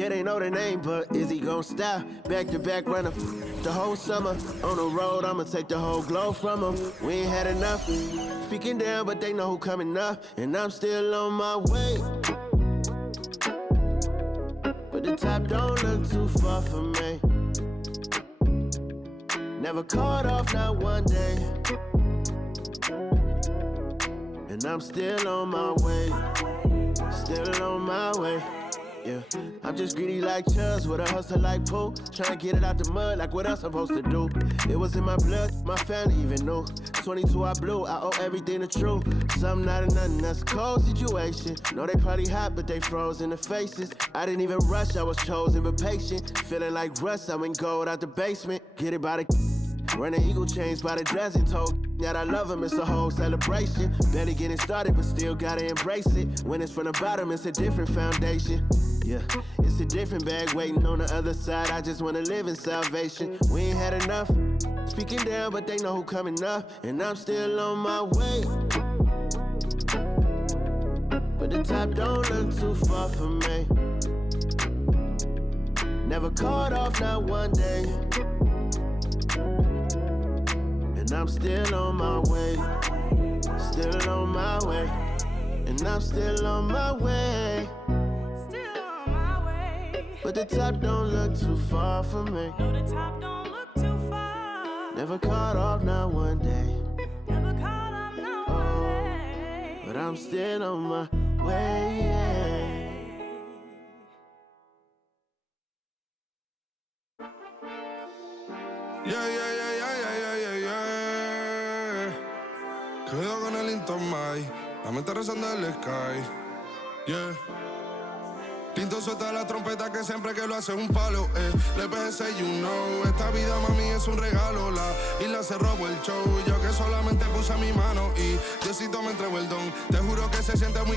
Yeah, they know the name, but is he gon' stop? Back-to-back runner the whole summer. On the road, I'ma take the whole glow from him. We ain't had enough. Speaking down, but they know who coming up. And I'm still on my way. But the top don't look too far for me. Never caught off, not one day. And I'm still on my way. Still on my way. Yeah, I'm just greedy like Chubbs with a hustle like Pooh. Tryna get it out the mud like what else I'm supposed to do. It was in my blood, my family even knew. 22 I blew, I owe everything to true. Something out of nothing, that's a cold situation. Know they probably hot, but they froze in the faces. I didn't even rush, I was chosen but patient. Feeling like Russ, I went gold out the basement. Get it by the running eagle chains by the dozen. Told that I love him, it's a whole celebration. Barely getting started, but still gotta embrace it. When it's from the bottom, it's a different foundation. Yeah, it's a different bag waiting on the other side. I just wanna live in salvation. We ain't had enough. Speaking down, but they know who coming up. And I'm still on my way. But the top don't look too far for me. Never caught off, not one day. And I'm still on my way. Still on my way. And I'm still on my way. But the top don't look too far for me. No, the top don't look too far. Never caught off, not one day. Never caught off, not one day. But I'm still on my way. Cuidado con el Intomai, la mente rezando el sky. Yeah. Tinto suelta la trompeta que siempre que lo hace es un palo, Le PS, you know, esta vida mami es un regalo. La isla se robó el show, yo que solamente puse mi mano y Diosito me entregó el don. Te juro que se siente muy...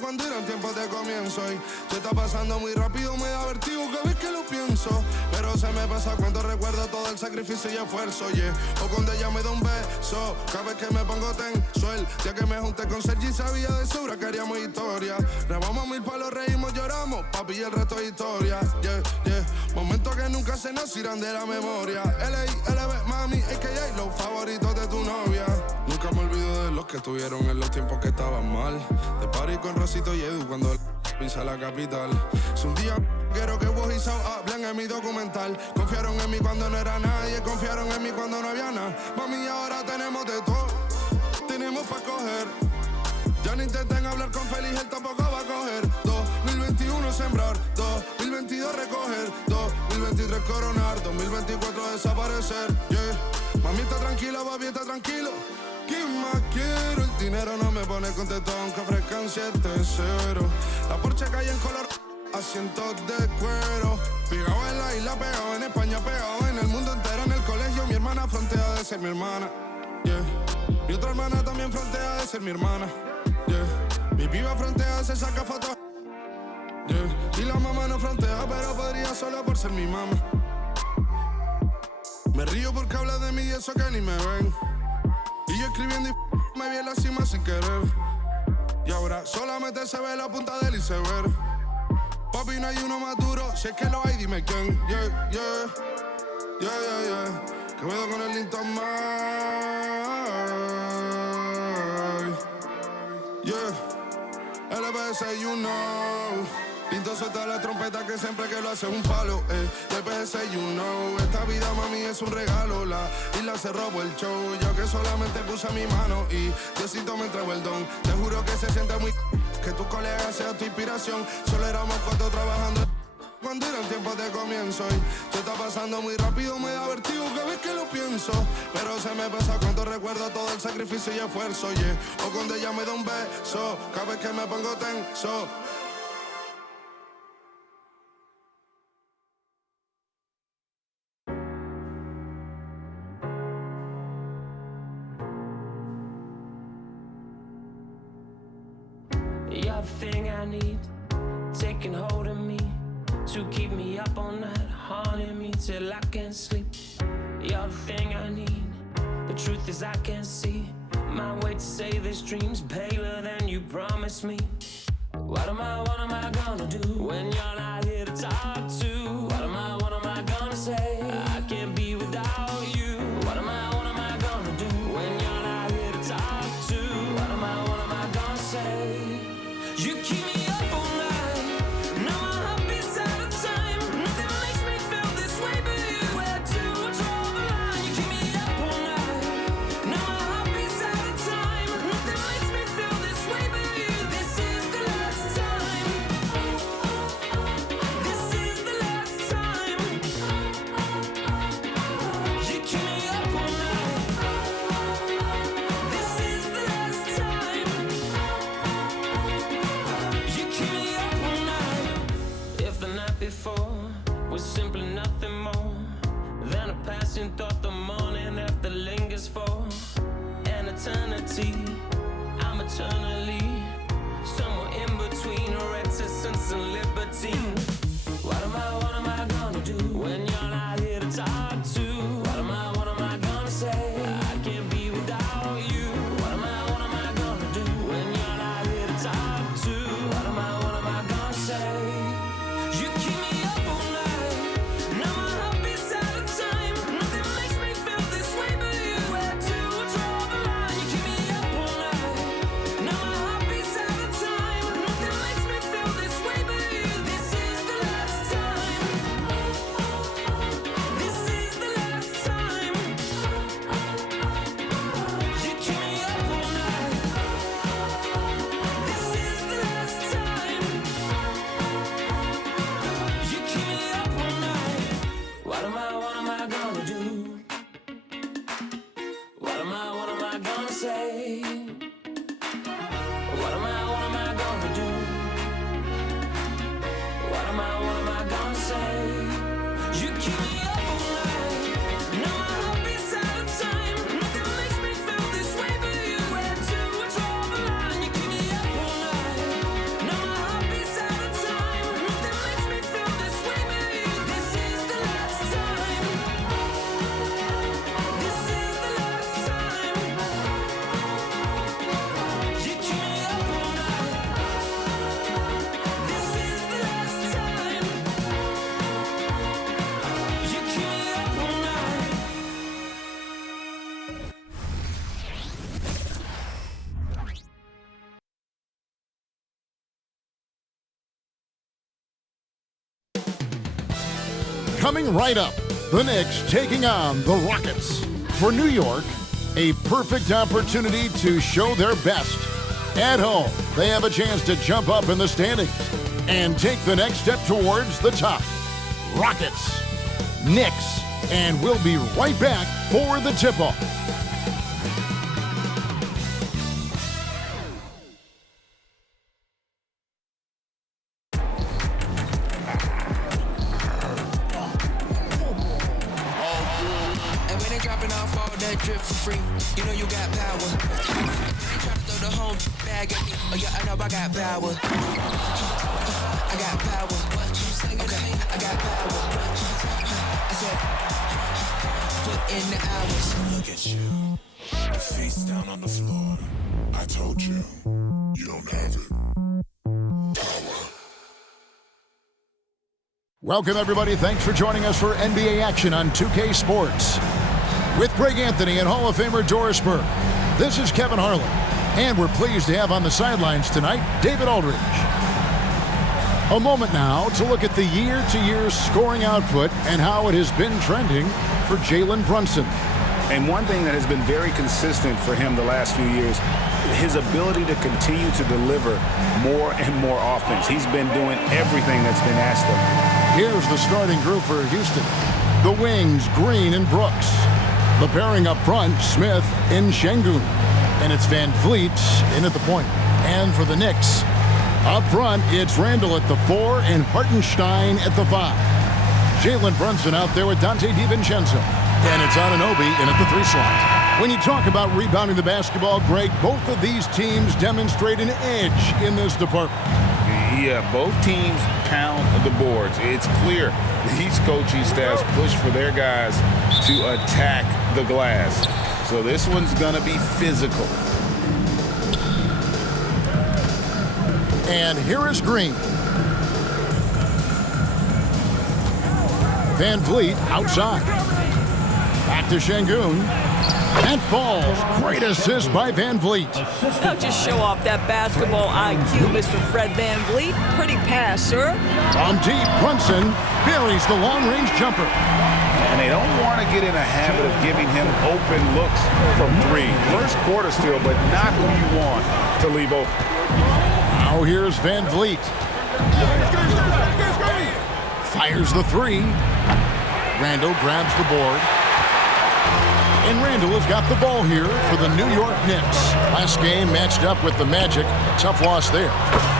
Cuando eran tiempos de comienzo y tú está pasando muy rápido, me da vertigo cada vez que lo pienso. Pero se me pasa cuando recuerdo todo el sacrificio y esfuerzo, yeah. O cuando ella me da un beso, cada vez que me pongo tenso. El día que me junté con Sergi sabía de sobra que haríamos historia. Grabamos 1000 palos, reímos, lloramos, papi, y el resto es historia, yeah, yeah. Momentos que nunca se nos irán de la memoria. L.A.L.B. mami, a.k.a. los favoritos de tu novia. Nunca me olvido de los que estuvieron en los tiempos que estaban mal. De party con Rosito y Edu cuando pisa la capital. Si un día quiero que vos y Sao hablen en mi documental. Confiaron en mí cuando no era nadie, confiaron en mí cuando no había nada. Mami, ahora tenemos de todo, tenemos pa' coger. Ya no intenten hablar con Feliz, él tampoco va a coger. 2021 sembrar, 2022 recoger, 2023 coronar, 2024 desaparecer, yeah. Mami está tranquila, papi está tranquilo. ¿Qué más quiero? El dinero no me pone contento aunque ofrezcan 7-0. La Porsche cae en color, asientos de cuero. Pegado en la isla, pegado en España, pegado en el mundo entero. En el colegio mi hermana frontea de ser mi hermana, yeah. Mi otra hermana también frontea de ser mi hermana, yeah. Mi piba frontea, se saca fotos, yeah. Y la mamá no frontea, pero podría solo por ser mi mamá. Me río porque habla de mí y eso que ni me ven. Y yo escribiendo y me vi en la cima sin querer. Y ahora solamente se ve la punta del iceberg. Papi, no hay uno más duro, si es que lo hay, dime quién. Yeah, yeah, yeah, yeah, yeah. Que puedo con el Intomai. Yeah, LBS, you know. Tinto suelta la trompeta que siempre que lo hace es un palo, LBS, you know. Esta vida mami es un regalo, la isla se robó el show. Yo que solamente puse mi mano y Diosito me entregó el don. Te juro que se siente muy... que tus colegas sean tu inspiración. Solo éramos 4 trabajando cuando eran tiempos de comienzo y tú está pasando muy rápido, me da vertigo cada vez que lo pienso. Pero se me pasa cuando recuerdo todo el sacrificio y esfuerzo, yeah. O cuando ella me da un beso, cada vez que me pongo tenso. You're the thing I need, taking hold of me, to keep me up all night, haunting me till I can't sleep. You're the thing I need, the truth is I can't see my way to say this dream's paler than you promised me. What am I gonna do when you're not here to talk to? What am I gonna say? I can't be without you. What am I gonna do when you're not here to talk to? What am I gonna say? You keep me up all night. Now my heart beats out of time. Nothing makes me feel this way but you. Where to draw the line? You keep me up all night. Now my heart beats out of time. Nothing makes me feel this way but you. This is the last time. This is the last time. You keep me up all night. This is the last time. You keep me up all night. If the night before was simply nothing more than a passing thought, the morning after lingers for an eternity. I'm eternally somewhere in between reticence and libertine. What am I gonna do when you're not here to talk to? What am I gonna say? I can't be without you. What am I gonna do when you're not here to talk to? What am I gonna say? You keep me up all night. Now my heart beats out of time. Nothing makes me feel this way but you. Where to draw the line? You keep me up all night. Now my heart beats out of time. Nothing makes me feel this way but you. This is the last time. This is the last time. You keep me up all night. This is the last time. You keep me up all night. What am I gonna do? What am I gonna say? What am I gonna do? What am I gonna say? You keep me up all night. Now my heart beats out of time. Nothing makes me feel this way but you. Where to draw the line? You keep me up all night. Now my heart beats out of time. Nothing makes me feel this way but you. This is the last time. This is the last time. You keep me up all night. This is the last time. You keep me up all night. Coming right up, the Knicks taking on the Rockets. For New York, a perfect opportunity to show their best. At home, they have a chance to jump up in the standings and take the next step towards the top. Rockets, Knicks, and we'll be right back for the tip-off. And when they dropping off all that drip for free, you know you got power. They try to throw the whole bag at me. Oh yeah, I know I got power. I got power. Okay, I got power. I said, put in the hours. Look at you, face down on the floor. I told you, you don't have it. Welcome, everybody. Thanks for joining us for NBA action on 2K Sports. With Greg Anthony and Hall of Famer Doris Burke, this is Kevin Harlan. And we're pleased to have on the sidelines tonight, David Aldridge. A moment now to look at the year-to-year scoring output and how it has been trending for Jalen Brunson. And one thing that has been very consistent for him the last few years, his ability to continue to deliver more and more offense. He's been doing everything that's been asked of him. Here's the starting group for Houston. The wings, Green and Brooks. The pairing up front, Smith and Şengün. And it's VanVleet in at the point. And for the Knicks, up front, it's Randall at the 4 and Hartenstein at the 5. Jalen Brunson out there with Dante DiVincenzo. And it's Anunoby in at the 3 slot. When you talk about rebounding the basketball, Greg, both of these teams demonstrate an edge in this department. Yeah, both teams pound the boards. It's clear these coaching staffs push for their guys to attack the glass. So this one's going to be physical. And here is Green. VanVleet outside. Back to Şengün. And falls. Great assist by VanVleet. Don't just show off that basketball IQ, Mr. Fred VanVleet. Pretty pass, sir. From deep, Brunson buries the long-range jumper. And they don't want to get in a habit of giving him open looks from three. First quarter still, but not who you want to leave open. Now here's VanVleet. Fires the three. Randall grabs the board. And Randall has got the ball here for the New York Knicks. Last game matched up with the Magic. A tough loss there.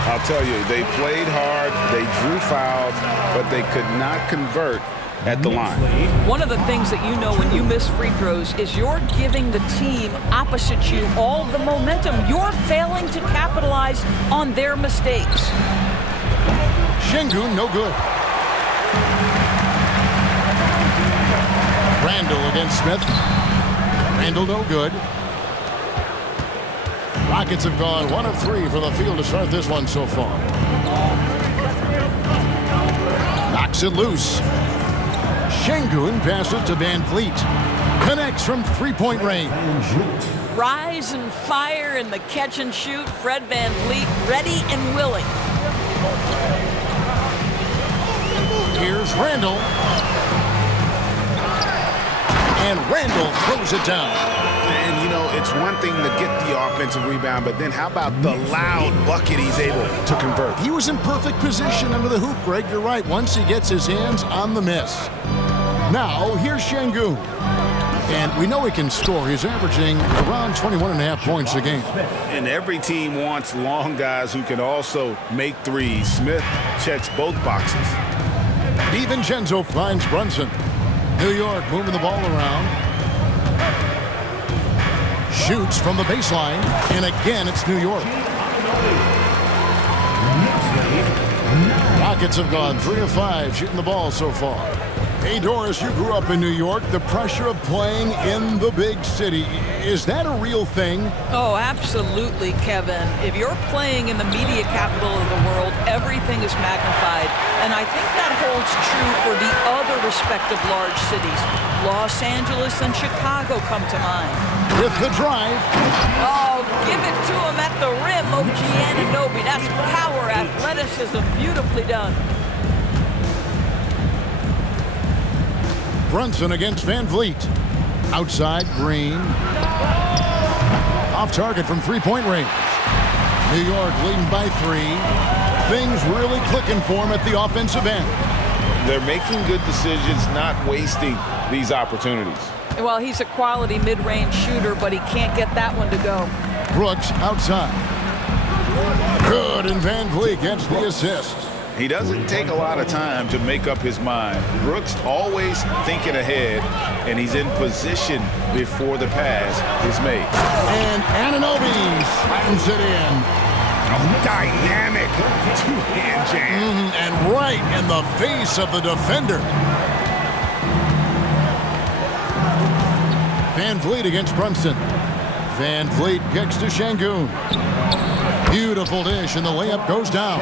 I'll tell you, they played hard, they drew fouls, but they could not convert at the line. One of the things that you know when you miss free throws is you're giving the team opposite you all the momentum. You're failing to capitalize on their mistakes. Şengün, no good. Randall against Smith. Randall, no good. Rockets have gone 1 of 3 from the field to start this one so far. Knocks it loose. Şengün passes to VanVleet. Connects from three-point range. Rise and fire in the catch and shoot. Fred VanVleet ready and willing. Here's Randall. And Randall throws it down. And, you know, it's one thing to get the offensive rebound, but then how about the loud bucket he's able to convert? He was in perfect position under the hoop, Greg. You're right. Once he gets his hands on the miss. Now, here's Şengün. And we know he can score. He's averaging around 21.5 points a game. And every team wants long guys who can also make threes. Smith checks both boxes. DiVincenzo finds Brunson. New York moving the ball around. Shoots from the baseline. And again, it's New York. Rockets have gone 3 of 5 shooting the ball so far. Hey, Doris, you grew up in New York. The pressure of playing in the big city, is that a real thing? Oh, absolutely, Kevin. If you're playing in the media capital of the world, everything is magnified. And I think that holds true for the other respective large cities. Los Angeles and Chicago come to mind. With the drive. Oh, give it to him at the rim, OG Anunoby. That's power, athleticism, beautifully done. Brunson against VanVleet. Outside, Green. Off target from three-point range. New York leading by 3. Things really clicking for him at the offensive end. They're making good decisions, not wasting these opportunities. Well, he's a quality mid-range shooter, but he can't get that one to go. Brooks outside. Good, and VanVleet gets the assist. He doesn't take a lot of time to make up his mind. Brooks always thinking ahead, and he's in position before the pass is made. And Anunoby slams it in. Dynamic two-hand jam. And right in the face of the defender. VanVleet against Brunson. VanVleet kicks to Şengün. Beautiful dish, and the layup goes down.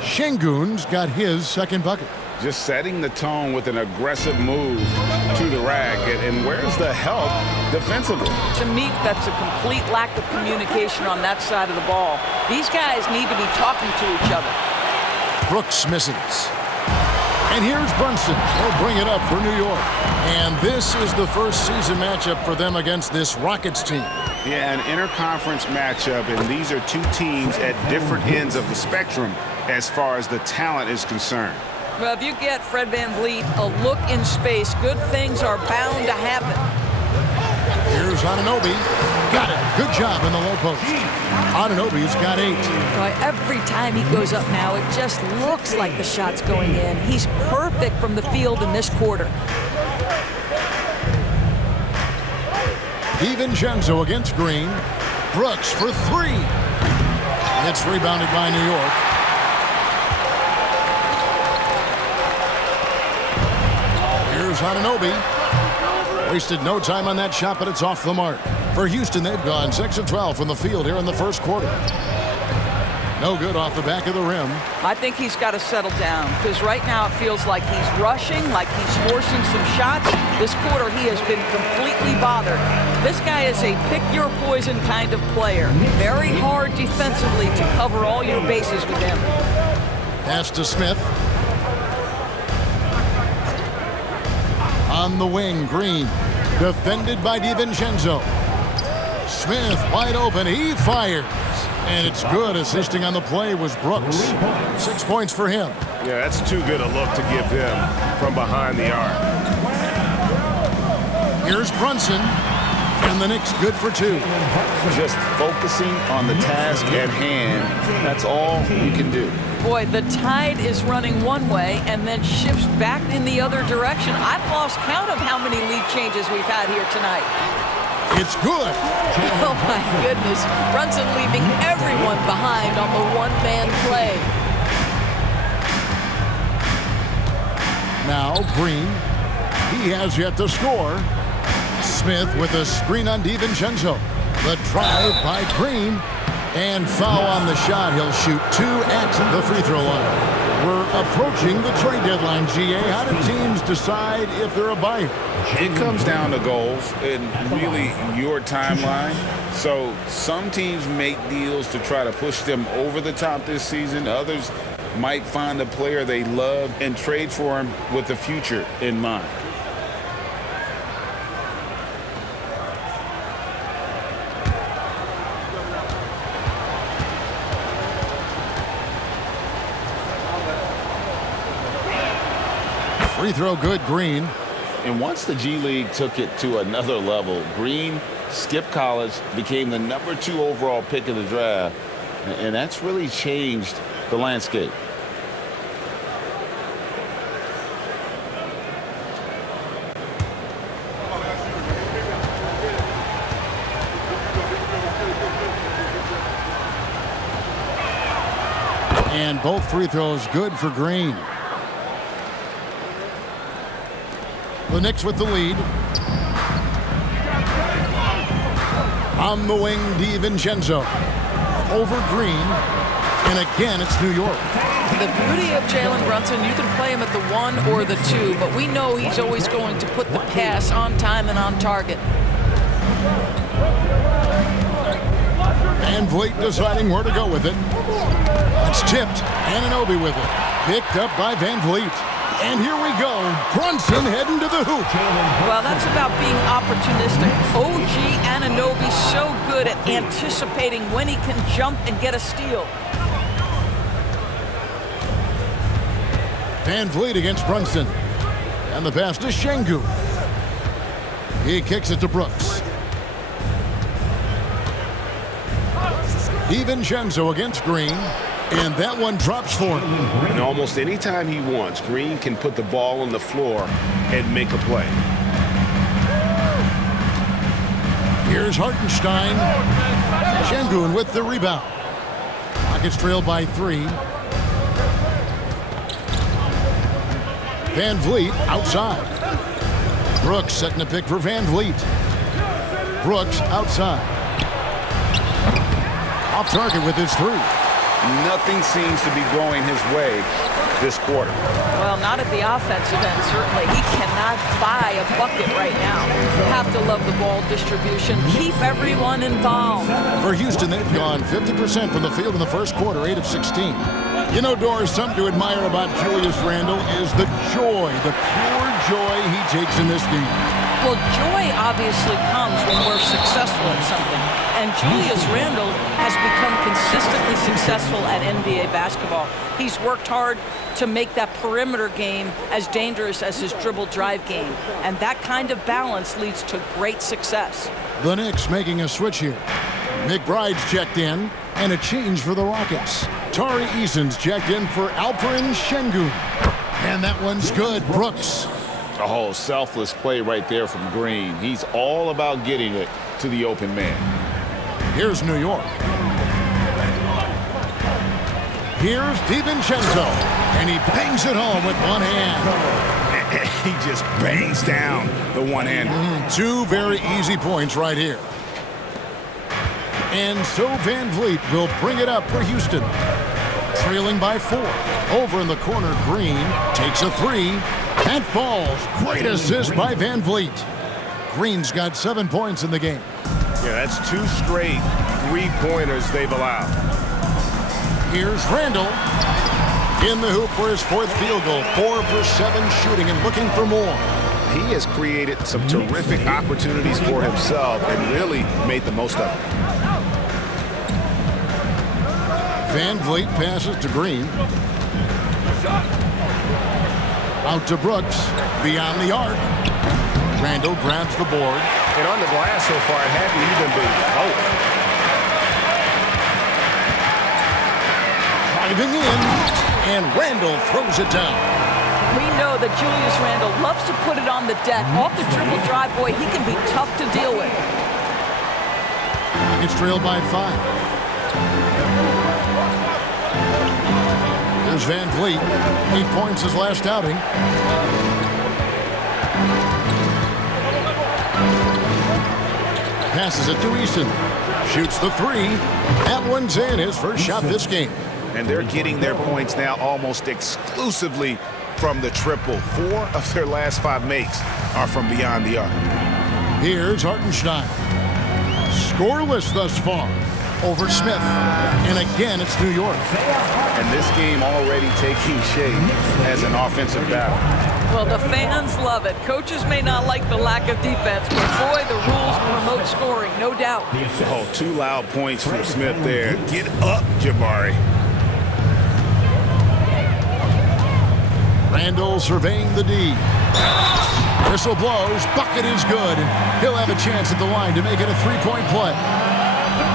Şengün's got his second bucket. Just setting the tone with an aggressive move to the rack. And where's the help defensively? To me, that's a complete lack of communication on that side of the ball. These guys need to be talking to each other. Brooks misses. And here's Brunson. He'll bring it up for New York. And this is the first season matchup for them against this Rockets team. Yeah, an interconference matchup, and these are two teams at different ends of the spectrum as far as the talent is concerned. Well, if you get Fred VanVleet a look in space, good things are bound to happen. Here's Anunoby. Got it. Good job in the low post. Anunoby's got 8. Every time he goes up now, it just looks like the shot's going in. He's perfect from the field in this quarter. DiVincenzo against Green. Brooks for 3. It's rebounded by New York. Here's Anunoby. Wasted no time on that shot, but it's off the mark. For Houston, they've gone 6 of 12 from the field here in the first quarter. No good off the back of the rim. I think he's got to settle down because right now it feels like he's rushing, like he's forcing some shots. This quarter he has been completely bothered. This guy is a pick-your-poison kind of player. Very hard defensively to cover all your bases with him. Pass to Smith. On the wing, Green. Defended by DiVincenzo. Smith wide open. He fires. And it's good. Assisting on the play was Brooks. 6 points for him. Yeah, that's too good a look to give him from behind the arc. Here's Brunson. And the Knicks good for 2. Just focusing on the task at hand. That's all you can do. Boy, the tide is running one way and then shifts back in the other direction. I've lost count of how many lead changes we've had here tonight. It's good. Oh, my goodness. Brunson leaving everyone behind on the one-man play. Now Green. He has yet to score. Smith with a screen on DiVincenzo. The drive by Green. And foul on the shot. He'll shoot 2 at the free throw line. We're approaching the trade deadline, GA. How do teams decide if they're a buyer? It comes down to goals and really your timeline. So some teams make deals to try to push them over the top this season. Others might find a player they love and trade for him with the future in mind. Free throw good, Green. And once the G League took it to another level, Green skipped college, became the #2 overall pick in the draft, and that's really changed the landscape. And both free throws good for Green. The Knicks with the lead. On the wing, DiVincenzo. Over Green. And again, it's New York. The beauty of Jalen Brunson, you can play him at the 1 or the 2, but we know he's always going to put the pass on time and on target. VanVleet deciding where to go with it. It's tipped. Anunoby with it. Picked up by VanVleet. And here we go. Brunson heading to the hoop. Well, that's about being opportunistic. OG Anunoby so good at anticipating when he can jump and get a steal. VanVleet against Brunson. And the pass to Şengün. He kicks it to Brooks. DiVincenzo against Green. And that one drops for him. And almost any time he wants, Green can put the ball on the floor and make a play. Here's Hartenstein. Şengün with the rebound. Rockets trail by 3. VanVleet outside. Brooks setting a pick for VanVleet. Brooks outside. Off target with his 3. Nothing seems to be going his way this quarter. Well, not at the offensive end, certainly. He cannot buy a bucket right now. You have to love the ball distribution. Keep everyone involved. For Houston, they've gone 50% from the field in the first quarter, 8 of 16. You know, Doris, something to admire about Julius Randle is the joy, the pure joy he takes in this game. Well, joy obviously comes when we're successful at something. And Julius Randle has become consistently successful at NBA basketball. He's worked hard to make that perimeter game as dangerous as his dribble drive game. And that kind of balance leads to great success. The Knicks making a switch here. McBride's checked in, and a change for the Rockets. Tari Eason's checked in for Alperen Şengün. And that one's good. Brooks. Oh, selfless play right there from Green. He's all about getting it to the open man. Here's New York. Here's DiVincenzo. And he bangs it home with one hand. He just bangs down the one-hander. 2 very easy points right here. And so VanVleet will bring it up for Houston. Trailing by 4. Over in the corner, Green takes a 3. And falls. Great assist by VanVleet. Green's got 7 points in the game. Yeah, that's 2 straight 3-pointers they've allowed. Here's Randall. In the hoop for his 4th field goal. 4 for 7 shooting and looking for more. He has created some terrific opportunities for himself and really made the most of it. VanVleet passes to Green. Out to Brooks. Beyond the arc. Randall grabs the board. And on the glass so far, it hadn't even been close. Driving in. And Randall throws it down. We know that Julius Randle loves to put it on the deck. Off the dribble drive, boy, he can be tough to deal with. It's trailed by 5. There's VanVleet. 8 points his last outing. Passes it to Easton. Shoots the 3. That one's in. His first shot this game. And they're getting their points now almost exclusively from the triple. 4 of their last 5 makes are from beyond the arc. Here's Hartenstein. Scoreless thus far over Smith. And again, it's New York. And this game already taking shape as an offensive battle. Well, the fans love it. Coaches may not like the lack of defense, but boy, the rules promote scoring, no doubt. Oh, 2 loud points from Smith there. Get up, Jabari. Randall surveying the D. Whistle blows. Bucket is good. And he'll have a chance at the line to make it a 3-point play.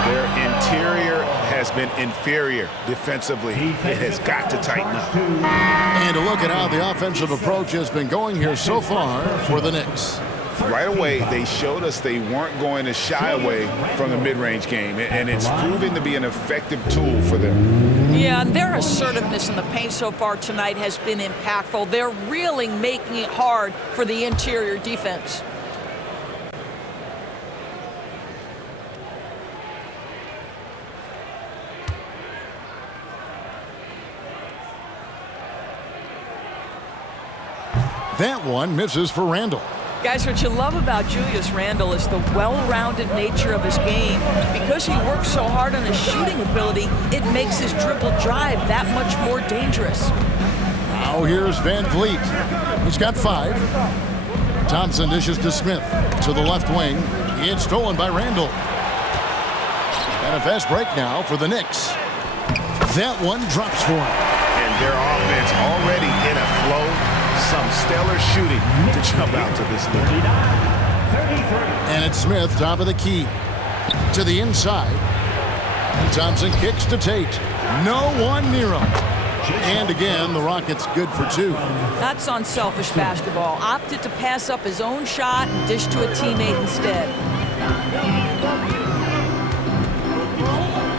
Their interior has been inferior defensively. It has got to tighten up. And a look at how the offensive approach has been going here so far for the Knicks. Right away, they showed us they weren't going to shy away from the mid-range game, and it's proven to be an effective tool for them. Yeah, and their assertiveness in the paint so far tonight has been impactful. They're really making it hard for the interior defense. That one misses for Randall. Guys, what you love about Julius Randle is the well-rounded nature of his game. Because he works so hard on his shooting ability, it makes his dribble drive that much more dangerous. Now here's VanVleet. He's got 5. Thompson dishes to Smith. To the left wing. It's stolen by Randall. And a fast break now for the Knicks. That one drops for him. And their offense already in a flow. Some stellar shooting to jump out to this lead. And it's Smith, top of the key. To the inside. And Thompson kicks to Tate. No one near him. And again, the Rockets good for 2. That's unselfish basketball. Opted to pass up his own shot and dish to a teammate instead.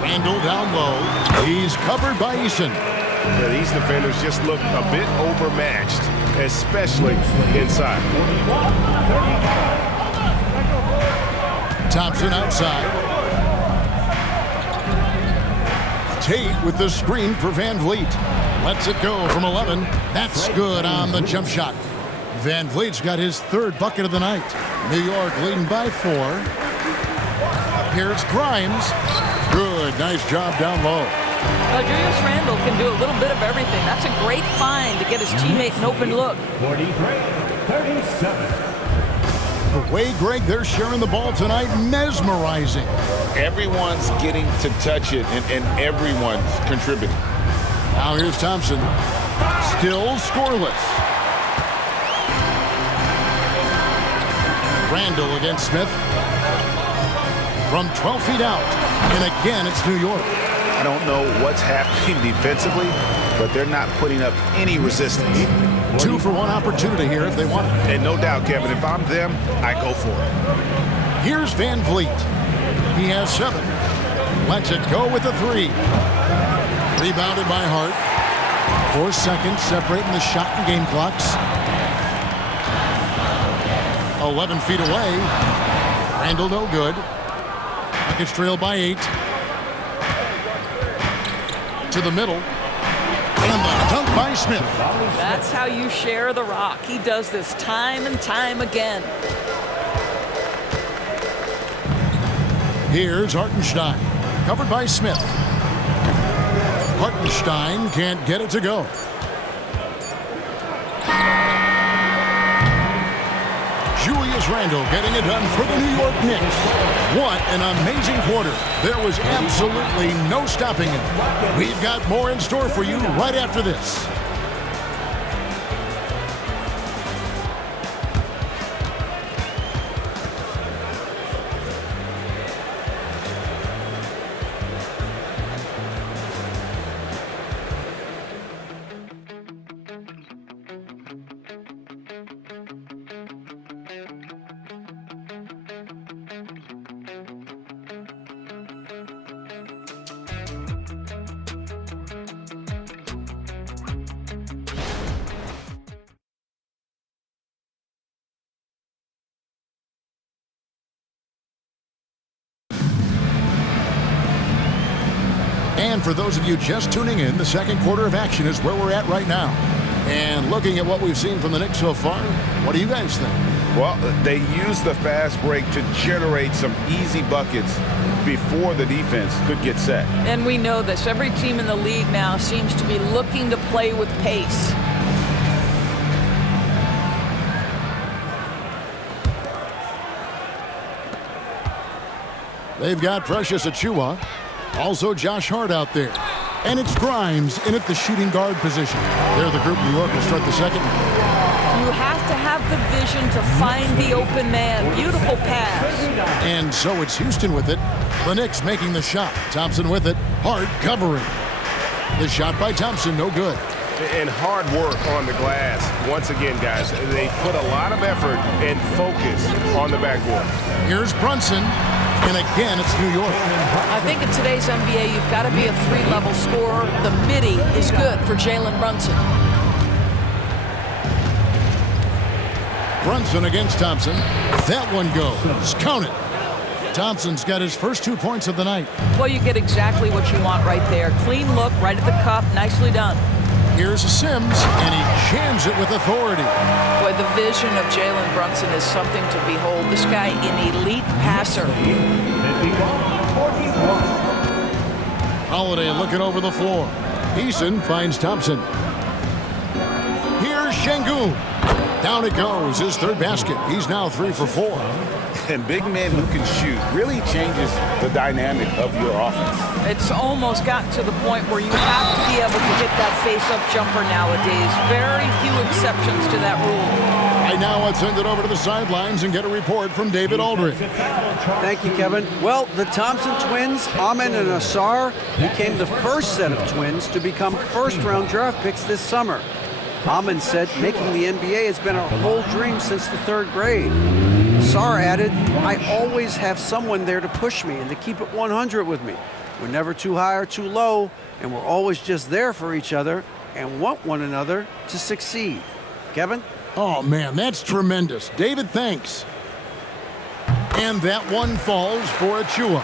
Randall down low. He's covered by Eason. Yeah, these defenders just look a bit overmatched, especially inside. Thompson outside. Tate with the screen for VanVleet. Lets it go from 11. That's good on the jump shot. VanVleet's got his 3rd bucket of the night. New York leading by 4. Here's Grimes. Good, nice job down low. Well, Julius Randle can do a little bit of everything. That's a great find to get his teammate an open look. 43-37. The way, Greg, they're sharing the ball tonight, mesmerizing. Everyone's getting to touch it, and everyone's contributing. Now here's Thompson. Still scoreless. Randall against Smith. From 12 feet out. And again, it's New York. I don't know what's happening defensively, but they're not putting up any resistance. 2 for 1 opportunity here if they want it. And no doubt, Kevin, if I'm them, I go for it. Here's VanVleet. He has 7. Lets it go with a 3. Rebounded by Hart. 4 seconds separating the shot and game clocks. 11 feet away. Randall no good. Rockets trail by 8. To the middle. And the dunk by Smith. That's how you share the rock. He does this time and time again. Here's Hartenstein. Covered by Smith. Hartenstein can't get it to go. Julius Randle getting it done for the New York Knicks. What an amazing quarter. There was absolutely no stopping him. We've got more in store for you right after this. And for those of you just tuning in, the second quarter of action is where we're at right now. And looking at what we've seen from the Knicks so far, what do you guys think? Well, they used the fast break to generate some easy buckets before the defense could get set. And we know this. Every team in the league now seems to be looking to play with pace. They've got Precious Achiuwa. Also Josh Hart out there. And it's Grimes in at the shooting guard position. They're the group. New York will start the second. You have to have the vision to find the open man. Beautiful pass. And so it's Houston with it. The Knicks making the shot. Thompson with it. Hart covering. The shot by Thompson, no good. And hard work on the glass. Once again, guys, they put a lot of effort and focus on the backboard. Here's Brunson. And again, it's New York. I think in today's NBA, you've got to be a three-level scorer. The midi is good for Jalen Brunson. Brunson against Thompson. That one goes. Count it. Thompson's got his first 2 points of the night. Well, you get exactly what you want right there. Clean look, right at the cup. Nicely done. Here's Sims, and he jams it with authority. Boy, the vision of Jalen Brunson is something to behold. This guy, an elite passer. Holiday looking over the floor. Eason finds Thompson. Here's Şengün. Down it goes, his third basket. He's now 3 for 4. And big men who can shoot really changes the dynamic of your offense. It's almost gotten to the point where you have to be able to hit that face-up jumper nowadays. Very few exceptions to that rule. Right now, let's send it over to the sidelines and get a report from David Aldridge. Thank you, Kevin. Well, the Thompson twins, Amen and Asar, became the first set of twins to become first-round draft picks this summer. Amen said making the NBA has been a whole dream since the 3rd grade. Asar added, I always have someone there to push me and to keep it 100 with me. We're never too high or too low, and we're always just there for each other and want one another to succeed. Kevin? Oh, man, that's tremendous. David, thanks. And that one falls for Achiuwa.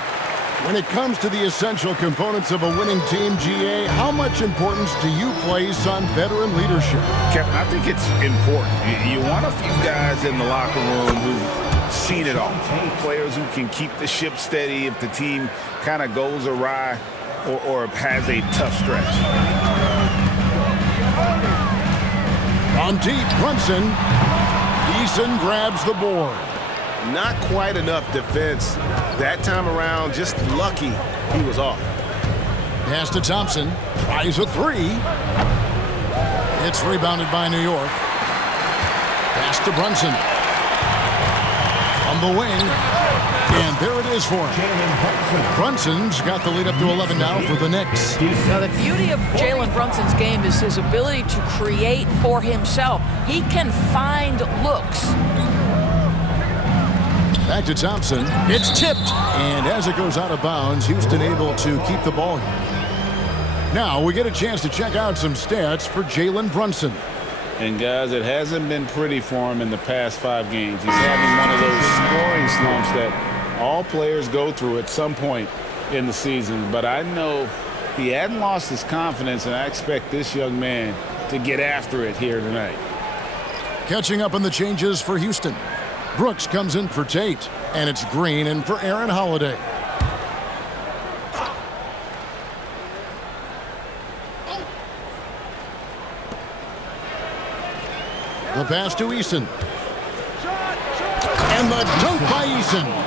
When it comes to the essential components of a winning team, GA, how much importance do you place on veteran leadership? Kevin, I think it's important. You want a few guys in the locker room who've seen it all. Players who can keep the ship steady if the team kind of goes awry or has a tough stretch. On deep, Brunson. Eason grabs the board. Not quite enough defense that time around. Just lucky he was off. Pass to Thompson. Tries a 3. It's rebounded by New York. Pass to Brunson. From the wing. And there it is for him. Brunson's got the lead up to 11 now for the Knicks. Now, the beauty of Jalen Brunson's game is his ability to create for himself. He can find looks. Back to Thompson. It's tipped. And as it goes out of bounds, Houston able to keep the ball here. Now we get a chance to check out some stats for Jalen Brunson. And guys, it hasn't been pretty for him in the past 5 games. He's having one of those scoring slumps that All players go through at some point in the season, but I know he hadn't lost his confidence, and I expect this young man to get after it here tonight. Catching up on the changes for Houston. Brooks comes in for Tate, and it's Green in for Aaron Holiday. The pass to Eason. And the dunk by Eason.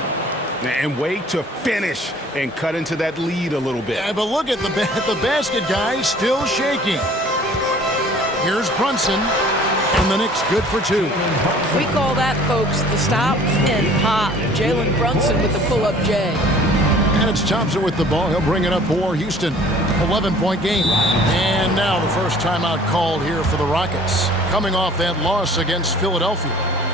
And way to finish and cut into that lead a little bit. Yeah, but look at the basket, guys, still shaking. Here's Brunson, and the Knicks good for 2. We call that, folks, the stop and pop. Jalen Brunson with the pull-up J. And it's Thompson with the ball. He'll bring it up for Houston. 11-point game. And now the first timeout called here for the Rockets, coming off that loss against Philadelphia.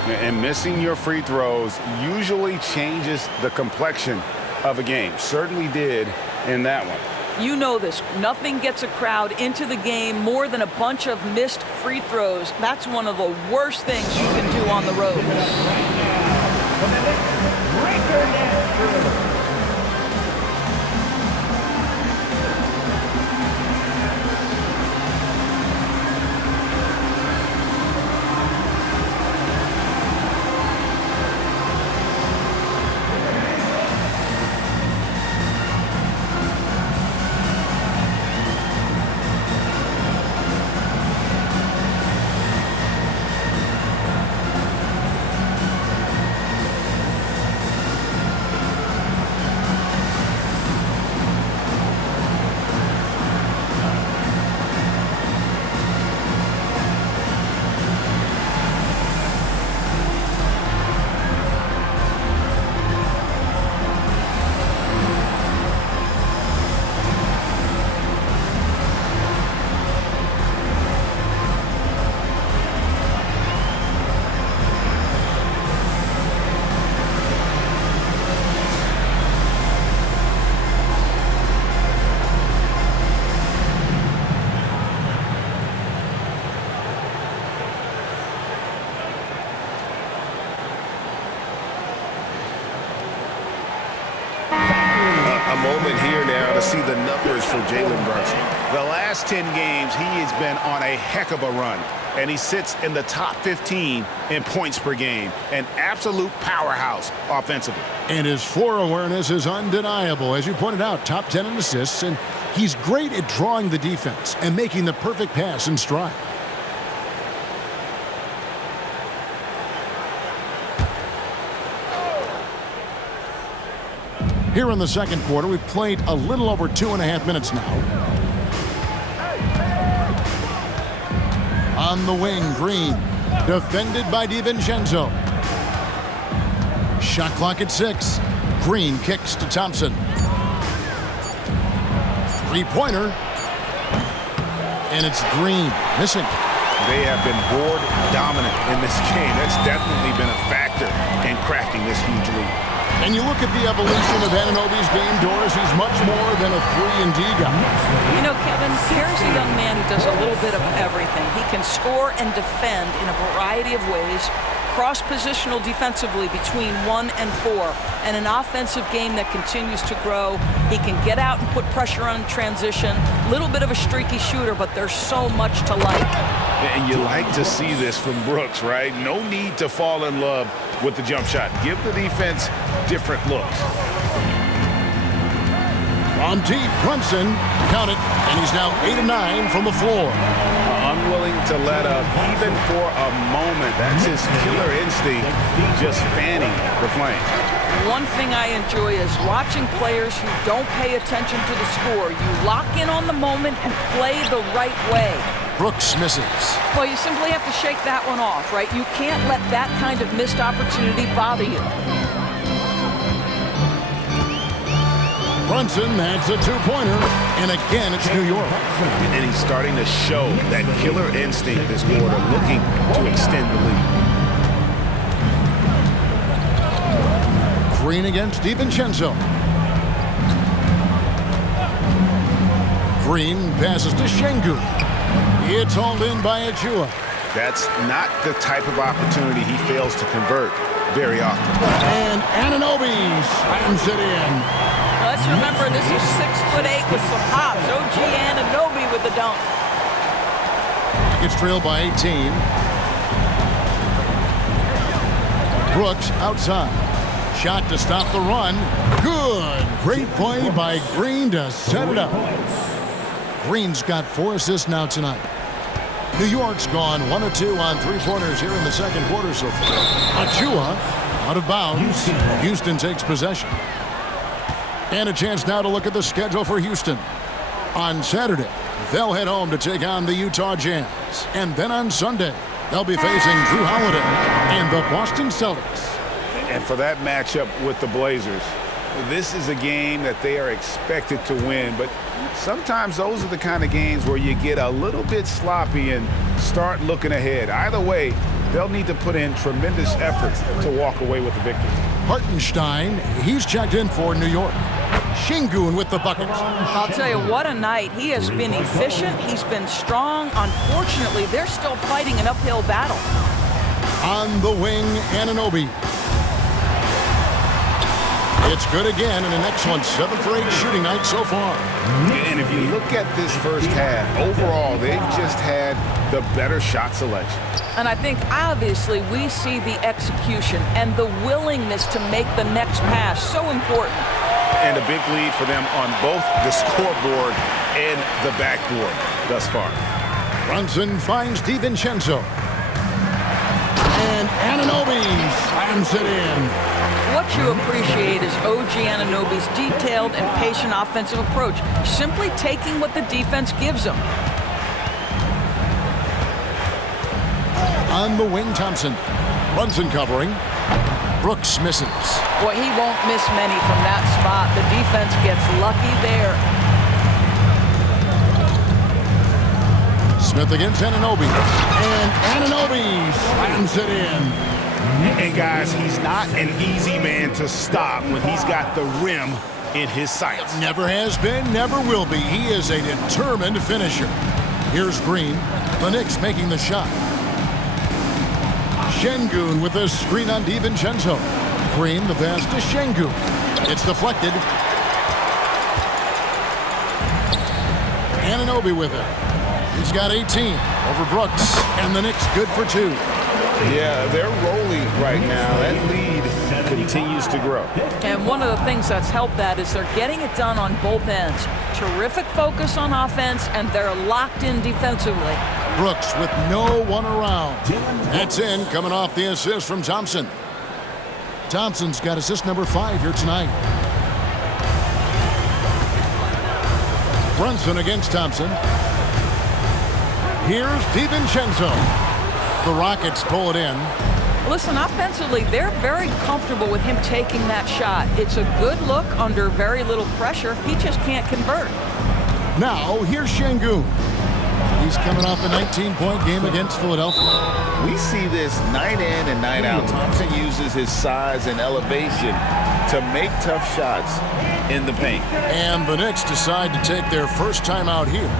And missing your free throws usually changes the complexion of a game. Certainly did in that one. You know this. Nothing gets a crowd into the game more than a bunch of missed free throws. That's one of the worst things you can do on the road. Moment here now to see the numbers for Jalen Brunson. The last 10 games, he has been on a heck of a run, and he sits in the top 15 in points per game. An absolute powerhouse offensively. And his floor awareness is undeniable. As you pointed out, top 10 in assists, and he's great at drawing the defense and making the perfect pass in stride. Here in the second quarter, we've played a little over 2.5 minutes now. On the wing, Green, defended by DiVincenzo. Shot clock at 6. Green kicks to Thompson. Three-pointer. And it's Green, missing. They have been board dominant in this game. That's definitely been a factor in crafting this huge lead. And you look at the evolution of Anunoby's game, Doris, he's much more than a 3-and-D guy. You know, Kevin, here's a young man who does a little bit of everything. He can score and defend in a variety of ways, cross-positional defensively between 1 and 4, and an offensive game that continues to grow. He can get out and put pressure on transition. Little bit of a streaky shooter, but there's so much to like. And you like to see this from Brooks, right? No need to fall in love with the jump shot. Give the defense different looks. From deep, Brunson, count it, and he's now 8 of 9 from the floor. Unwilling to let up even for a moment. That's his killer instinct, just fanning the flame. One thing I enjoy is watching players who don't pay attention to the score. You lock in on the moment and play the right way. Brooks misses. Well, you simply have to shake that one off, right? You can't let that kind of missed opportunity bother you. Brunson adds a 2-pointer, and again it's New York. And he's starting to show that killer instinct this quarter, looking to extend the lead. Green against DiVincenzo. Green passes to Şengün. It's hauled in by Achua. That's not the type of opportunity he fails to convert. very often. And Anunoby slams it in. Let's remember, this is 6'8" with some hops. OG Anunoby with the dunk. Gets trailed by 18. Brooks outside. Shot to stop the run. Good. Great play by Green to set it up. Green's got 4 assists now tonight. New York's gone 1 of 2 on three-pointers here in the second quarter so far. Achua out of bounds. Houston takes possession. And a chance now to look at the schedule for Houston. On Saturday, they'll head home to take on the Utah Jazz. And then on Sunday, they'll be facing Drew Holiday and the Boston Celtics. And for that matchup with the Blazers, this is a game that they are expected to win, but sometimes those are the kind of games where you get a little bit sloppy and start looking ahead. Either way, they'll need to put in tremendous effort to walk away with the victory. Hartenstein, he's checked in for New York. Şengün with the bucket. I'll tell you, what a night. He has been efficient. He's been strong. Unfortunately, they're still fighting an uphill battle. On the wing, Anunoby. It's good again, and an excellent 7 for 8 shooting night so far. And if you look at this first half, overall, they've just had the better shot selection. And I think, obviously, we see the execution and the willingness to make the next pass so important. And a big lead for them on both the scoreboard and the backboard thus far. Brunson finds DiVincenzo. And Anunoby slams it in. What you appreciate is OG Anunoby's detailed and patient offensive approach, simply taking what the defense gives him. On the wing, Thompson. Brunson covering. Brooks misses. Well, he won't miss many from that spot. The defense gets lucky there. Smith against Anunoby. And Anunoby slams it in. And guys, he's not an easy man to stop when he's got the rim in his sights. Never has been, never will be. He is a determined finisher. Here's Green. The Knicks making the shot. Şengün with a screen on DiVincenzo. Green, the pass to Şengün. It's deflected. Anunoby with it. He's got 18 over Brooks, and the Knicks good for 2. Yeah, they're rolling right now. That lead continues to grow. And one of the things that's helped that is they're getting it done on both ends. Terrific focus on offense, and they're locked in defensively. Brooks with no one around. That's in, coming off the assist from Thompson. Thompson's got assist number 5 here tonight. Brunson against Thompson. Here's DiVincenzo. The Rockets pull it in. Listen, offensively, they're very comfortable with him taking that shot. It's a good look under very little pressure. He just can't convert. Now, here's Şengün. He's coming off a 19-point game against Philadelphia. We see this night in and night out. Thompson uses his size and elevation to make tough shots in the paint. And the Knicks decide to take their first time out here.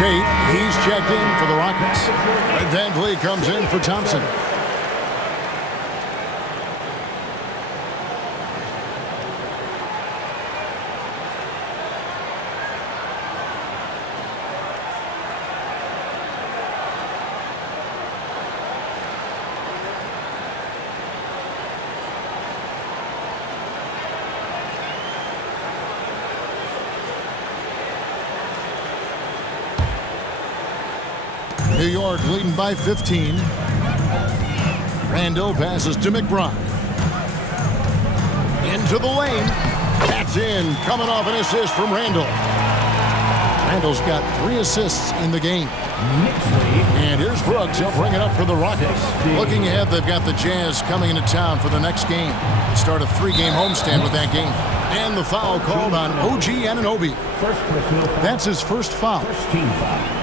Tate, he's checked in for the Rockets. VanVleet comes in for Thompson. New York leading by 15. Randall passes to McBride. Into the lane. That's in. Coming off an assist from Randall. Randall's got 3 assists in the game. And here's Brooks. He'll bring it up for the Rockets. Looking ahead, they've got the Jazz coming into town for the next game. They start a 3-game homestand with that game. And the foul called on OG Anunoby. That's his first foul. Team foul.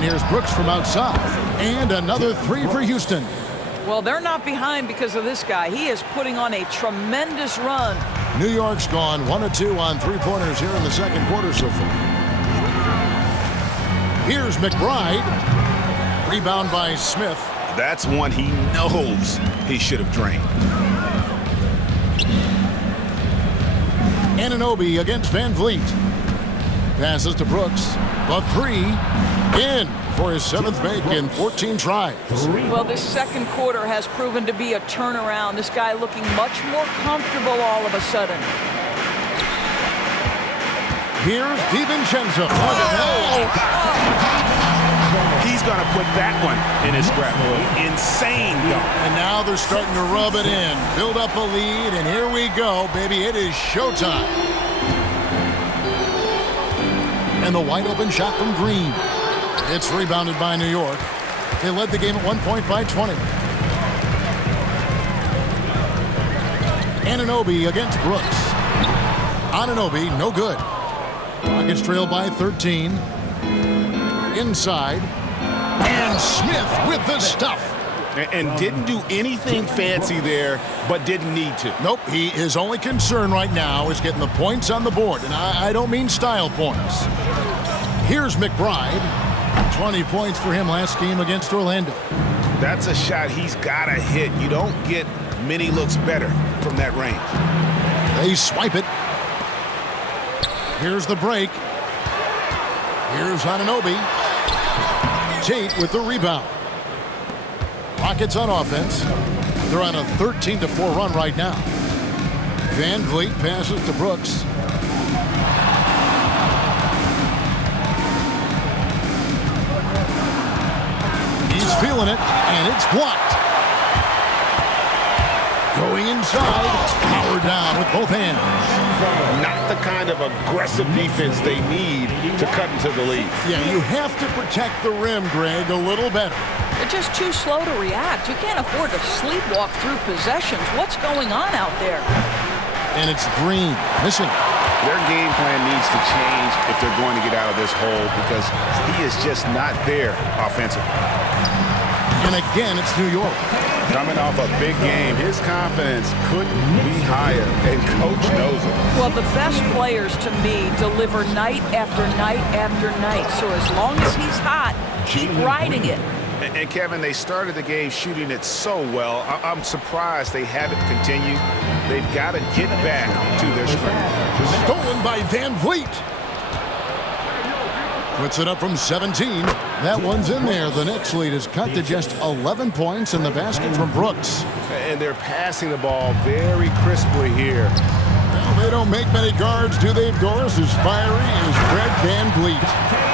Here's Brooks from outside. And another 3 for Houston. Well, they're not behind because of this guy. He is putting on a tremendous run. New York's gone 1 of 2 on 3-pointers here in the second quarter so far. Here's McBride. Rebound by Smith. That's one he knows he should have drained. Anunoby against VanVleet. Passes to Brooks. The 3 in for his 7th make in 14 tries. Well, this second quarter has proven to be a turnaround. This guy looking much more comfortable all of a sudden. Here's DiVincenzo. He's going to put that one in his scrapbook. Insane dunk. And now they're starting to rub it in. Build up a lead, and here we go, baby. It is showtime. And the wide open shot from Green. It's rebounded by New York. They led the game at 1 point by 20. Anunoby against Brooks. Anunoby, no good. Rockets trail by 13. Inside. And Smith with the stuff. And didn't do anything fancy there, but didn't need to. Nope, his only concern right now is getting the points on the board. And I don't mean style points. Here's McBride. 20 points for him last game against Orlando. That's a shot he's got to hit. You don't get many looks better from that range. They swipe it. Here's the break. Here's Anunoby. Tate with the rebound. Rockets on offense. They're on a 13-4 run right now. VanVleet passes to Brooks. He's feeling it, and it's blocked. Going inside, power down with both hands. Not the kind of aggressive defense they need to cut into the lead. Yeah, you have to protect the rim, Greg, a little better. They're just too slow to react. You can't afford to sleepwalk through possessions. What's going on out there? And it's Green missing. Their game plan needs to change if they're going to get out of this hole because he is just not there offensively. And again, it's New York. Coming off a big game, his confidence couldn't be higher, and coach knows it. Well, the best players to me deliver night after night after night. So as long as he's hot, keep riding it. And Kevin, they started the game shooting it so well. I'm surprised they haven't continued. They've got to get back to their strength. Stolen by VanVleet. Puts it up from 17. That one's in there. The Knicks lead is cut to just 11 points in the basket from Brooks. And they're passing the ball very crisply here. Well, they don't make many guards, do they, Doris? As fiery as Fred VanVleet.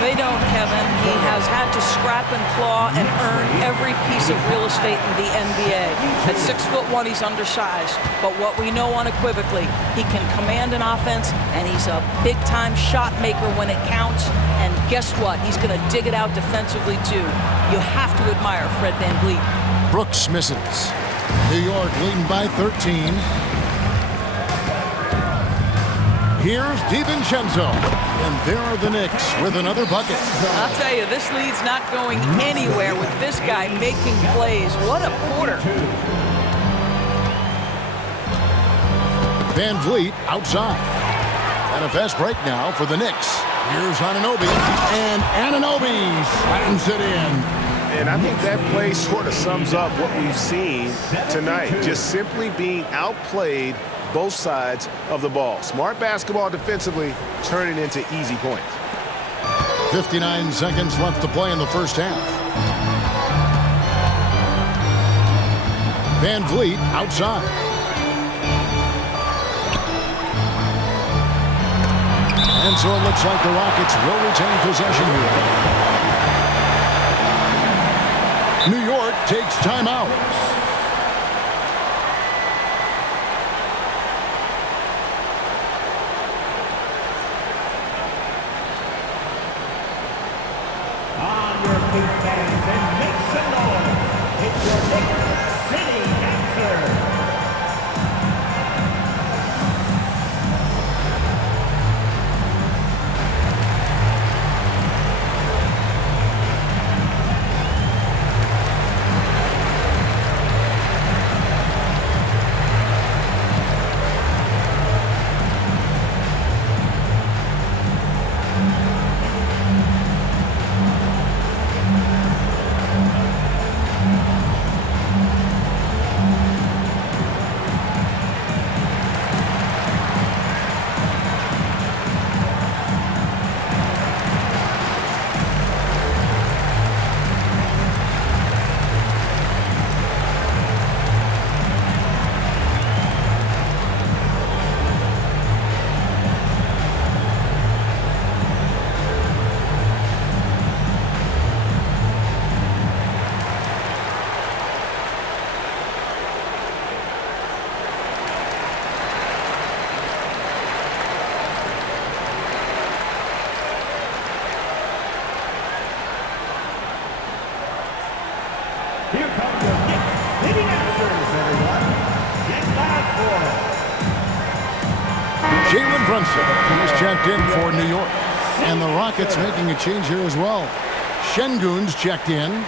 They don't, Kevin. He has had to scrap and claw and earn every piece of real estate in the NBA. At 6'1", he's undersized. But what we know unequivocally, he can command an offense, and he's a big-time shot maker when it counts. And guess what? He's going to dig it out defensively, too. You have to admire Fred VanVleet. Brooks misses. New York leading by 13. Here's DiVincenzo. And there are the Knicks with another bucket. I'll tell you, this lead's not going anywhere with this guy making plays. What a quarter. VanVleet outside. And a fast break now for the Knicks. Here's Anunoby. And Anunoby slams it in. And I think that play sort of sums up what we've seen tonight. Just simply being outplayed both sides of the ball. Smart basketball defensively, turning into easy points. 59 seconds left to play in the first half. VanVleet outside. And so it looks like the Rockets will retain possession here. New York takes timeout. On your feet, fans, and make some noise. It's your Knicks City answer. Here comes your Knicks City answers, everyone. Get loud for it. Jalen Brunson is checked in for New York. And the Rockets making a change here as well. Şengün's checked in.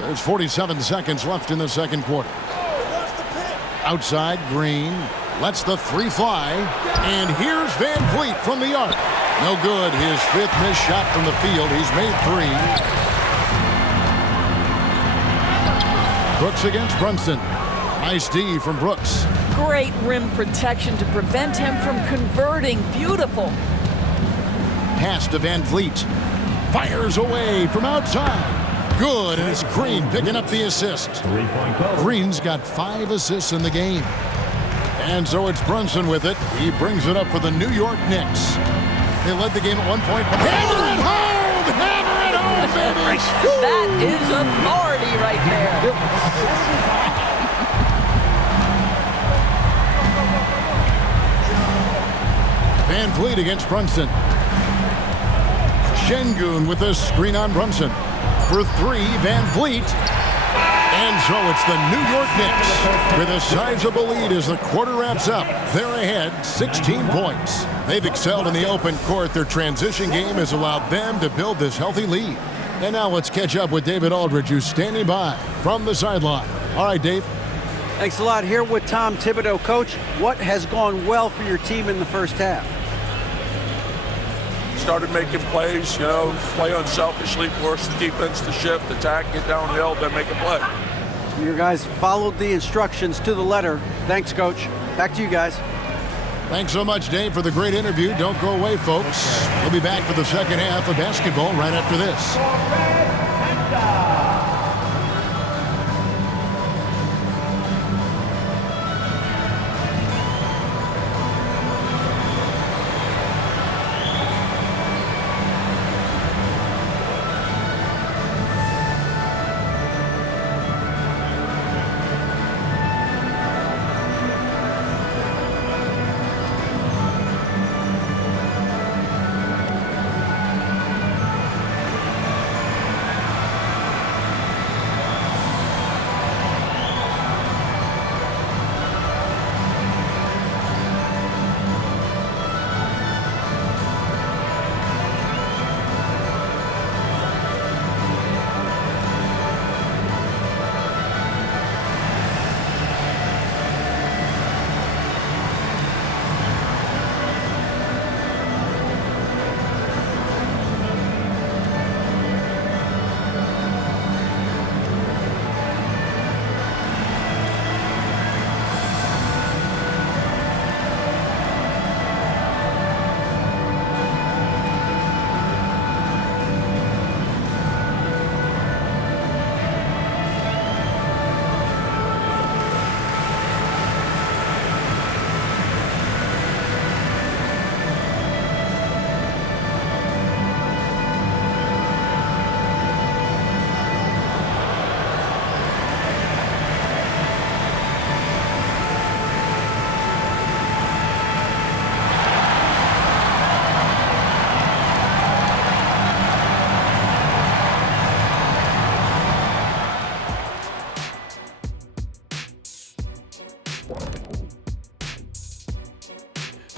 There's 47 seconds left in the second quarter. Outside, Green lets the three fly. And here's VanVleet from the arc. No good. His fifth missed shot from the field. He's made three. Brooks against Brunson. Nice D from Brooks. Great rim protection to prevent him from converting. Beautiful. Pass to VanVleet. Fires away from outside. Good, and it's Green picking up the assist. Green's got 5 assists in the game. And so it's Brunson with it. He brings it up for the New York Knicks. They led the game at one point. Hammer it home! Hammer it home, baby! That is authority right there. VanVleet against Brunson. Şengün with a screen on Brunson. For three, VanVleet. And so it's the New York Knicks with a sizable lead as the quarter wraps up. They're ahead 16 points. They've excelled in the open court. Their transition game has allowed them to build this healthy lead. And now let's catch up with David Aldridge, who's standing by from the sideline. All right, Dave. Thanks a lot. Here with Tom Thibodeau. Coach, what has gone well for your team in the first half? Started making plays, play unselfishly, force the defense to shift, attack, get downhill, then make a play. Your guys followed the instructions to the letter. Thanks, Coach. Back to you guys. Thanks so much, Dave, for the great interview. Don't go away, folks. We'll be back for the second half of basketball right after this.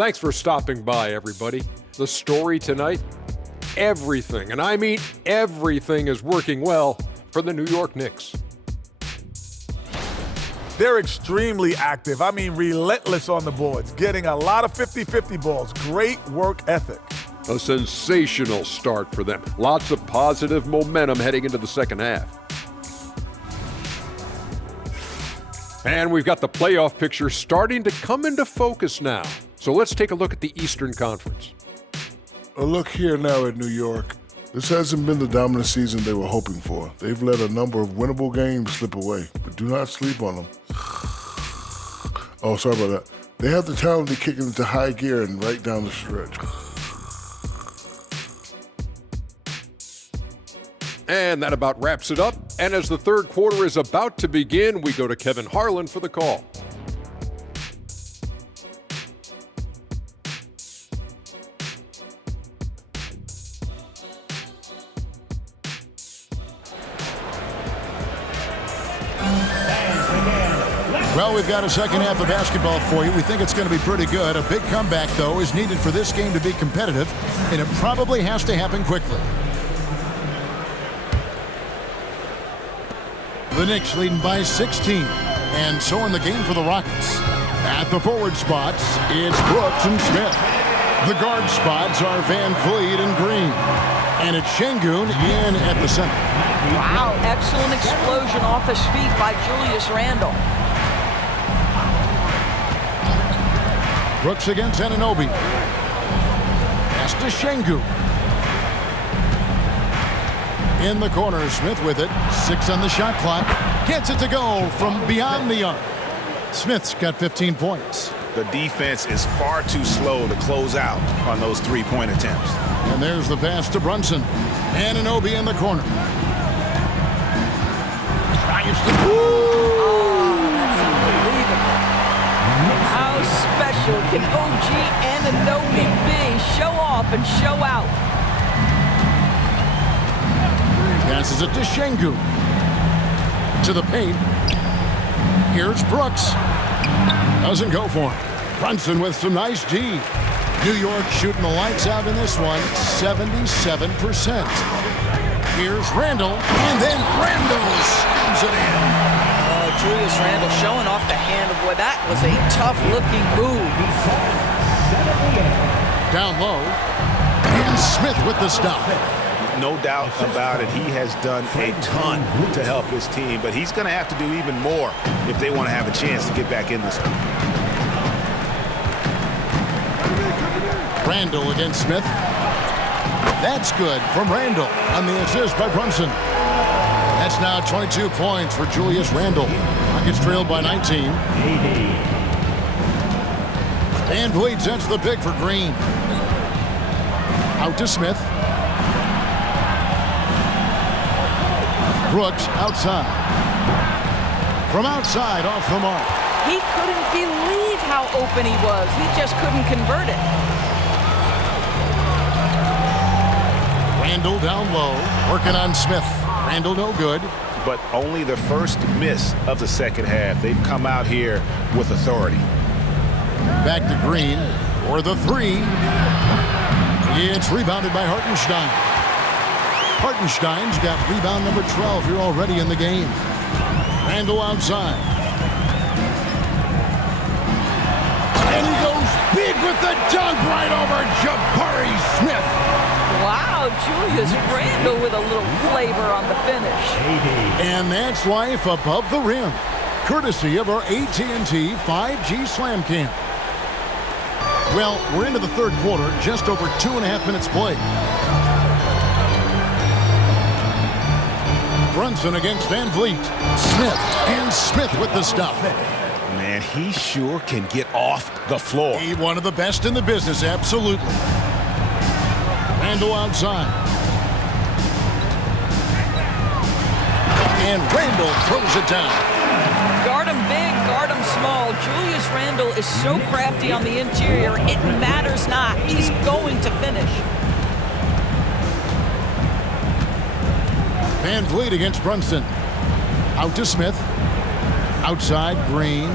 Thanks for stopping by, everybody. The story tonight, everything, and I mean everything, is working well for the New York Knicks. They're extremely active. I mean, relentless on the boards, getting a lot of 50-50 balls. Great work ethic. A sensational start for them. Lots of positive momentum heading into the second half. And we've got the playoff picture starting to come into focus now. So let's take a look at the Eastern Conference. A look here now at New York. This hasn't been the dominant season they were hoping for. They've let a number of winnable games slip away, but do not sleep on them. Oh, sorry about that. They have the talent to kick it into high gear and right down the stretch. And that about wraps it up. And as the third quarter is about to begin, we go to Kevin Harlan for the call. Well, we've got a second half of basketball for you. We think it's going to be pretty good. A big comeback, though, is needed for this game to be competitive, and it probably has to happen quickly. The Knicks leading by 16, and so in the game for the Rockets. At the forward spots, it's Brooks and Smith. The guard spots are VanVleet and Green, and it's Şengün in at the center. Wow, excellent explosion off his feet by Julius Randle. Brooks against Anunoby. Pass to Şengün. In the corner, Smith with it. 6 on the shot clock. Gets it to go from beyond the arc. Smith's got 15 points. The defense is far too slow to close out on those three-point attempts. And there's the pass to Brunson. Anunoby in the corner. Tries to... That's unbelievable. How special can OG Anunoby be? Show off and show out. Passes it to Şengün. To the paint. Here's Brooks. Doesn't go for him. Brunson with some nice D. New York shooting the lights out in this one, 77%. Here's Randle, and then Randle slams it in. Julius Randle showing off the handle. Boy, that was a tough-looking move. Down low, and Smith with the stop. No doubt about it, he has done a ton to help his team, but he's going to have to do even more if they want to have a chance to get back in this one. Randle against Smith. That's good from Randle on the assist by Brunson. That's now 22 points for Julius Randle. Rockets trailed by 19. VanVleet sets the pick for Green. Out to Smith. Brooks outside. From outside, off the mark. He couldn't believe how open he was. He just couldn't convert it. Randle down low, working on Smith. Randle no good. But only the first miss of the second half. They've come out here with authority. Back to Green for the three. It's rebounded by Hartenstein. Hartenstein's got rebound number 12 here already in the game. Randle outside. And he goes big with the dunk right over Jabari Smith. Wow, Julius Randle with a little flavor on the finish. And that's life above the rim, courtesy of our AT&T 5G Slam Cam. Well, we're into the third quarter, just over 2.5 minutes played. Brunson against VanVleet. Smith, and Smith with the stop. Man, he sure can get off the floor. He's one of the best in the business, absolutely. Randle outside. And Randle throws it down. Guard him big, guard him small. Julius Randle is so crafty on the interior, it matters not. He's going to finish. VanVleet against Brunson. Out to Smith. Outside, Green.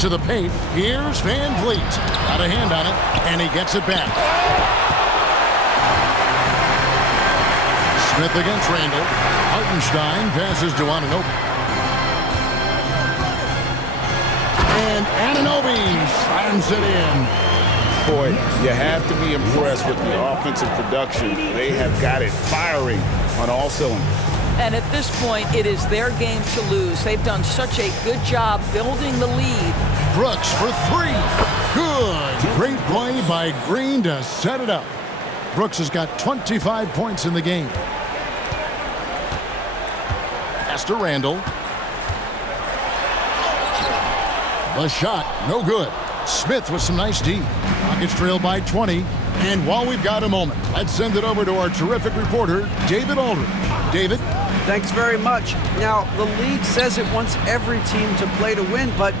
To the paint, here's VanVleet. Got a hand on it, and he gets it back. Smith against Randall. Hartenstein passes to Anunoby. And Anunoby slams it in. Boy, you have to be impressed with the offensive production. They have got it firing on all cylinders. And at this point, it is their game to lose. They've done such a good job building the lead. Brooks for three. Good. Great play by Green to set it up. Brooks has got 25 points in the game. Pass to Randall. The shot, no good. Smith with some nice D. Rockets trail by 20. And while we've got a moment, let's send it over to our terrific reporter, David Aldridge. David? Thanks very much. Now, the league says it wants every team to play to win, but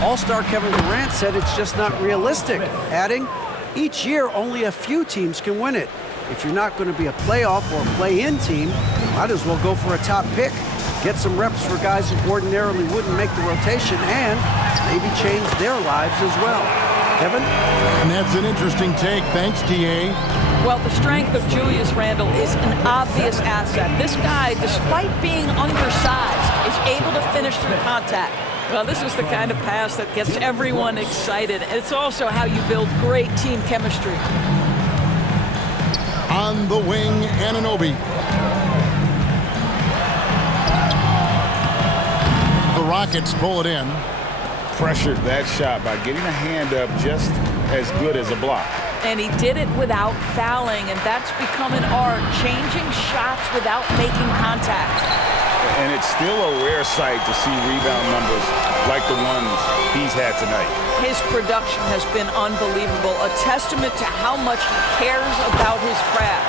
All-Star Kevin Durant said it's just not realistic, adding, each year only a few teams can win it. If you're not going to be a playoff or play-in team, you might as well go for a top pick. Get some reps for guys who ordinarily wouldn't make the rotation and maybe change their lives as well. Kevin? And that's an interesting take. Thanks, DA. Well, the strength of Julius Randle is an obvious asset. This guy, despite being undersized, is able to finish through contact. Well, this is the kind of pass that gets everyone excited. It's also how you build great team chemistry. On the wing, Anunoby. The Rockets pull it in. Pressured that shot by getting a hand up just as good as a block. And he did it without fouling, and that's become an art, changing shots without making contact. And it's still a rare sight to see rebound numbers like the ones he's had tonight. His production has been unbelievable, a testament to how much he cares about his craft.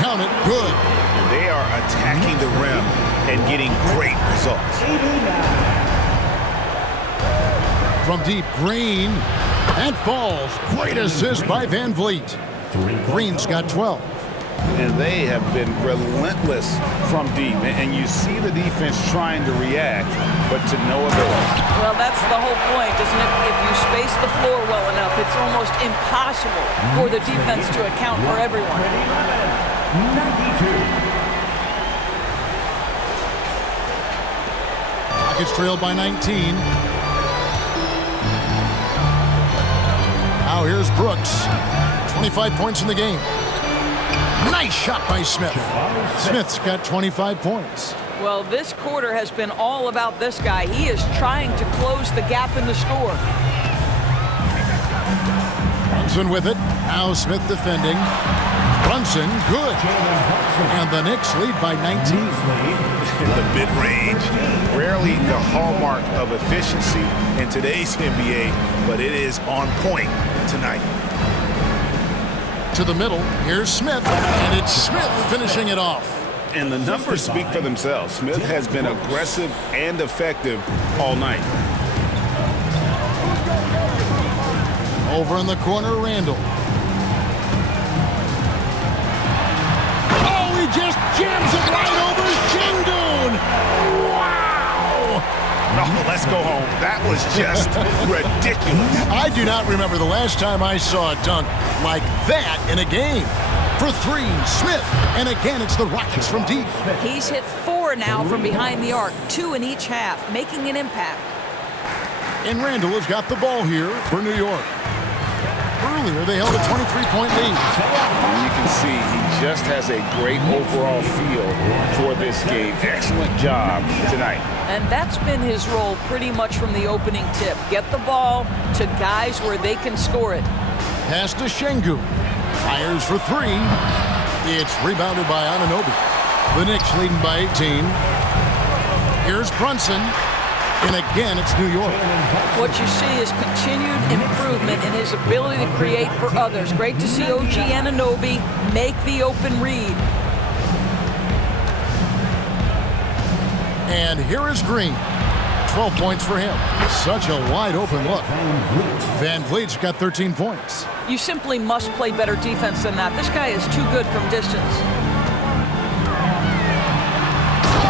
Count it, good. And they are attacking the rim and getting great results. From deep, Green. That falls. Great assist by VanVleet. Green's got 12. And they have been relentless from deep. And you see the defense trying to react, but to no avail. Well, that's the whole point, isn't it? If you space the floor well enough, it's almost impossible for the defense to account for everyone. 92. Rockets trail by 19. Now here's Brooks. 25 points in the game. Nice shot by Smith. Smith's got 25 points. Well, this quarter has been all about this guy. He is trying to close the gap in the score. Brunson with it. Now Smith defending. Brunson, good. And the Knicks lead by 19. In the mid-range, rarely the hallmark of efficiency in today's NBA, but it is on point tonight. To the middle, here's Smith, and it's Smith finishing it off. And the numbers speak for themselves. Smith has been aggressive and effective all night. Over in the corner, Randall. Oh, he just jams it right over Şengün. Wow! No, let's go home. That was just ridiculous. I do not remember the last time I saw a dunk like that in a game. For three, Smith. And again, it's the Rockets from deep. He's hit 4 now from behind the arc, 2 in each half, making an impact. And Randall has got the ball here for New York. Earlier, they held a 23-point lead. And you can see he just has a great overall feel for this game. Excellent job tonight. And that's been his role pretty much from the opening tip. Get the ball to guys where they can score it. Pass to Şengün. Fires for 3. It's rebounded by Anunoby. The Knicks leading by 18. Here's Brunson. And again, it's New York. What you see is continued improvement in his ability to create for others. Great to see OG Anunoby make the open read. And here is Green. 12 points for him. Such a wide open look. VanVleet's got 13 points. You simply must play better defense than that. This guy is too good from distance.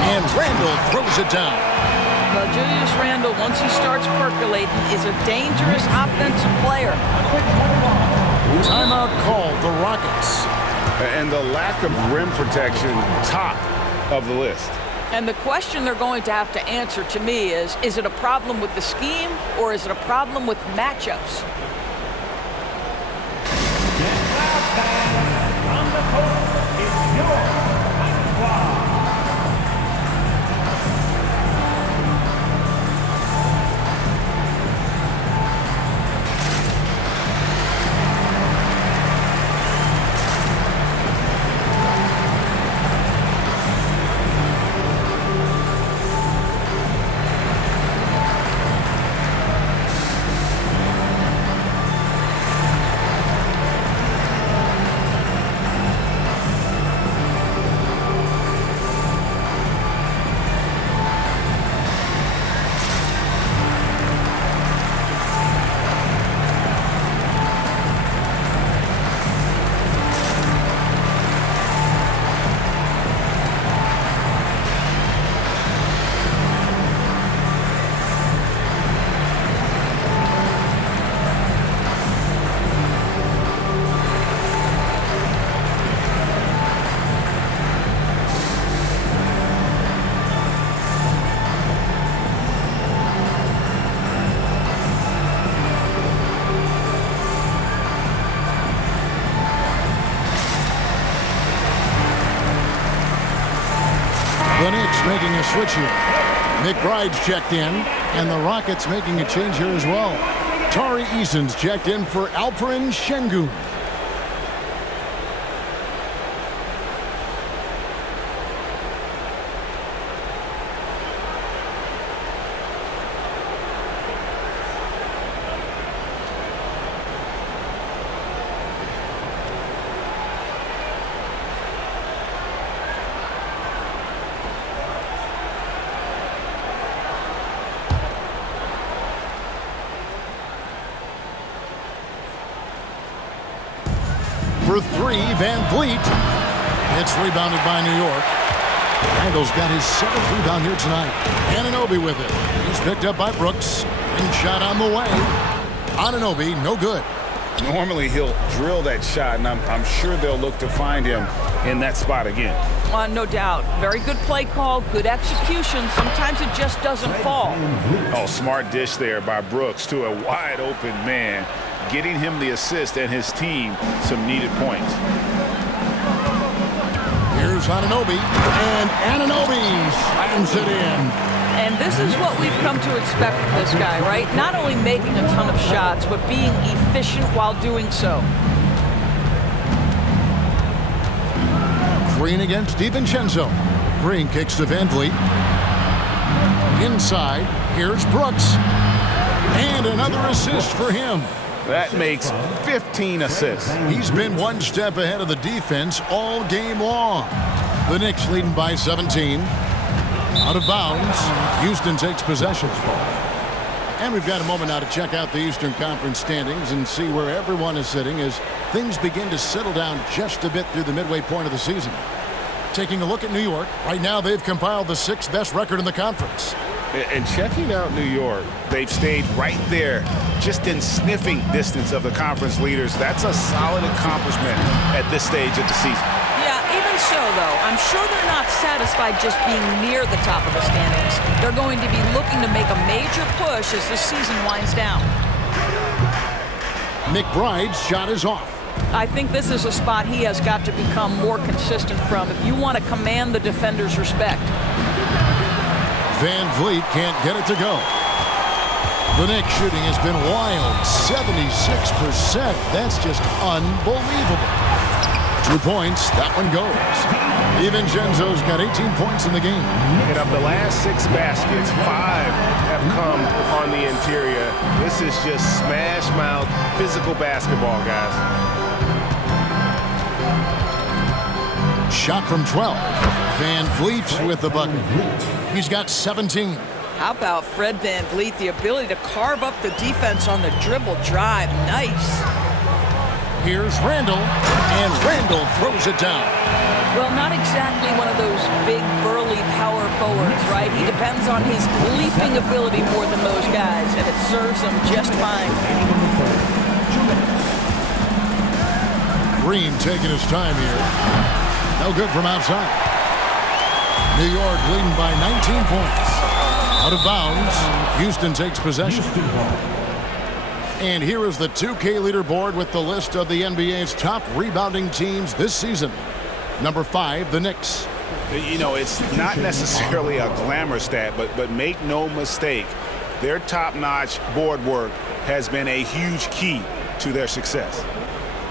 And Randall throws it down. Julius Randle, once he starts percolating, is a dangerous offensive player. Timeout called the Rockets. And the lack of rim protection, top of the list. And the question they're going to have to answer to me is it a problem with the scheme or is it a problem with matchups? On the court, it's your squad. The Knicks making a switch here. McBride's checked in, and the Rockets making a change here as well. Tari Eason's checked in for Alperen Şengün. For three, VanVleet. It's rebounded by New York. Randall's got his 7th rebound here tonight. Anunoby with it. He's picked up by Brooks. And shot on the way. Anunoby, no good. Normally he'll drill that shot, and I'm sure they'll look to find him in that spot again. No doubt. Very good play call, good execution. Sometimes it just doesn't fall. Oh, smart dish there by Brooks to a wide open man, getting him the assist and his team some needed points. Here's Anunoby, and Anunoby slams it in. And this is what we've come to expect from this guy, right? Not only making a ton of shots, but being efficient while doing so. Green against DiVincenzo. Green kicks to VanVleet. Inside, here's Brooks. And another assist for him. That makes 15 assists. He's been one step ahead of the defense all game long. The Knicks leading by 17. Out of bounds, Houston takes possession. And we've got a moment now to check out the Eastern Conference standings and see where everyone is sitting as things begin to settle down just a bit through the midway point of the season. Taking a look at New York, right now they've compiled the 6th best record in the conference. And checking out New York, they've stayed right there, just in sniffing distance of the conference leaders. That's a solid accomplishment at this stage of the season. Yeah, even so, though, I'm sure they're not satisfied just being near the top of the standings. They're going to be looking to make a major push as the season winds down. McBride's shot is off. I think this is a spot he has got to become more consistent from if you want to command the defender's respect. VanVleet can't get it to go. The Knicks shooting has been wild, 76%. That's just unbelievable. 2 points, that one goes. DiVincenzo's got 18 points in the game. And of the last 6 baskets, 5 have come on the interior. This is just smash mouth, physical basketball, guys. Shot from 12. VanVleet with the bucket. He's got 17. How about Fred VanVleet, the ability to carve up the defense on the dribble drive. Nice. Here's Randall, and Randall throws it down. Well, not exactly one of those big, burly power forwards words, right? He depends on his leaping ability more than those guys, and it serves him just fine. Green taking his time here. No good from outside. New York leading by 19 points. Out of bounds. Houston takes possession. And here is the 2K leaderboard with the list of the NBA's top rebounding teams this season. Number 5, the Knicks. You know, it's not necessarily a glamour stat, but make no mistake, their top-notch board work has been a huge key to their success.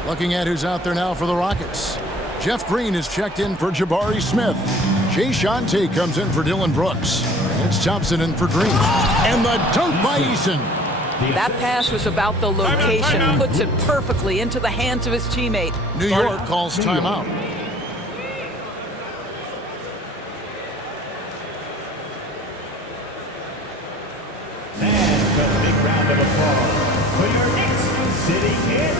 Looking at who's out there now for the Rockets. Jeff Green is checked in for Jabari Smith. Jay Shante comes in for Dylan Brooks. It's Thompson in for Green. And the dunk by Eason. That pass was about the location. Puts it perfectly into the hands of his teammate. New York calls timeout. And a big round of applause for your Knicks City Kid.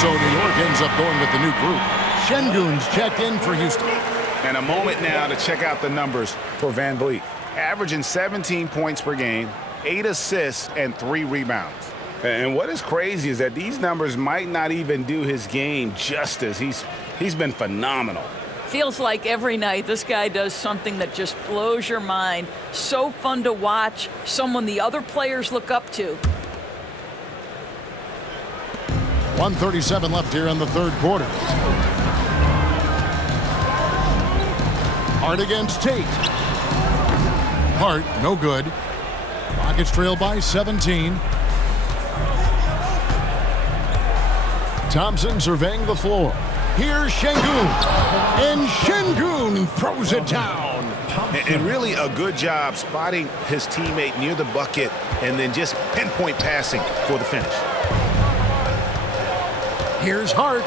So New York ends up going with the new group. Şengün's checked in for Houston. And a moment now to check out the numbers for VanVleet. Averaging 17 points per game, 8 assists, and 3 rebounds. And what is crazy is that these numbers might not even do his game justice. He's been phenomenal. Feels like every night this guy does something that just blows your mind. So fun to watch, someone the other players look up to. 1:37 left here in the third quarter. Hart against Tate. Hart, no good. Rockets trail by 17. Thompson surveying the floor. Here's Şengün. And Şengün throws it down. And really a good job spotting his teammate near the bucket and then just pinpoint passing for the finish. Here's Hart.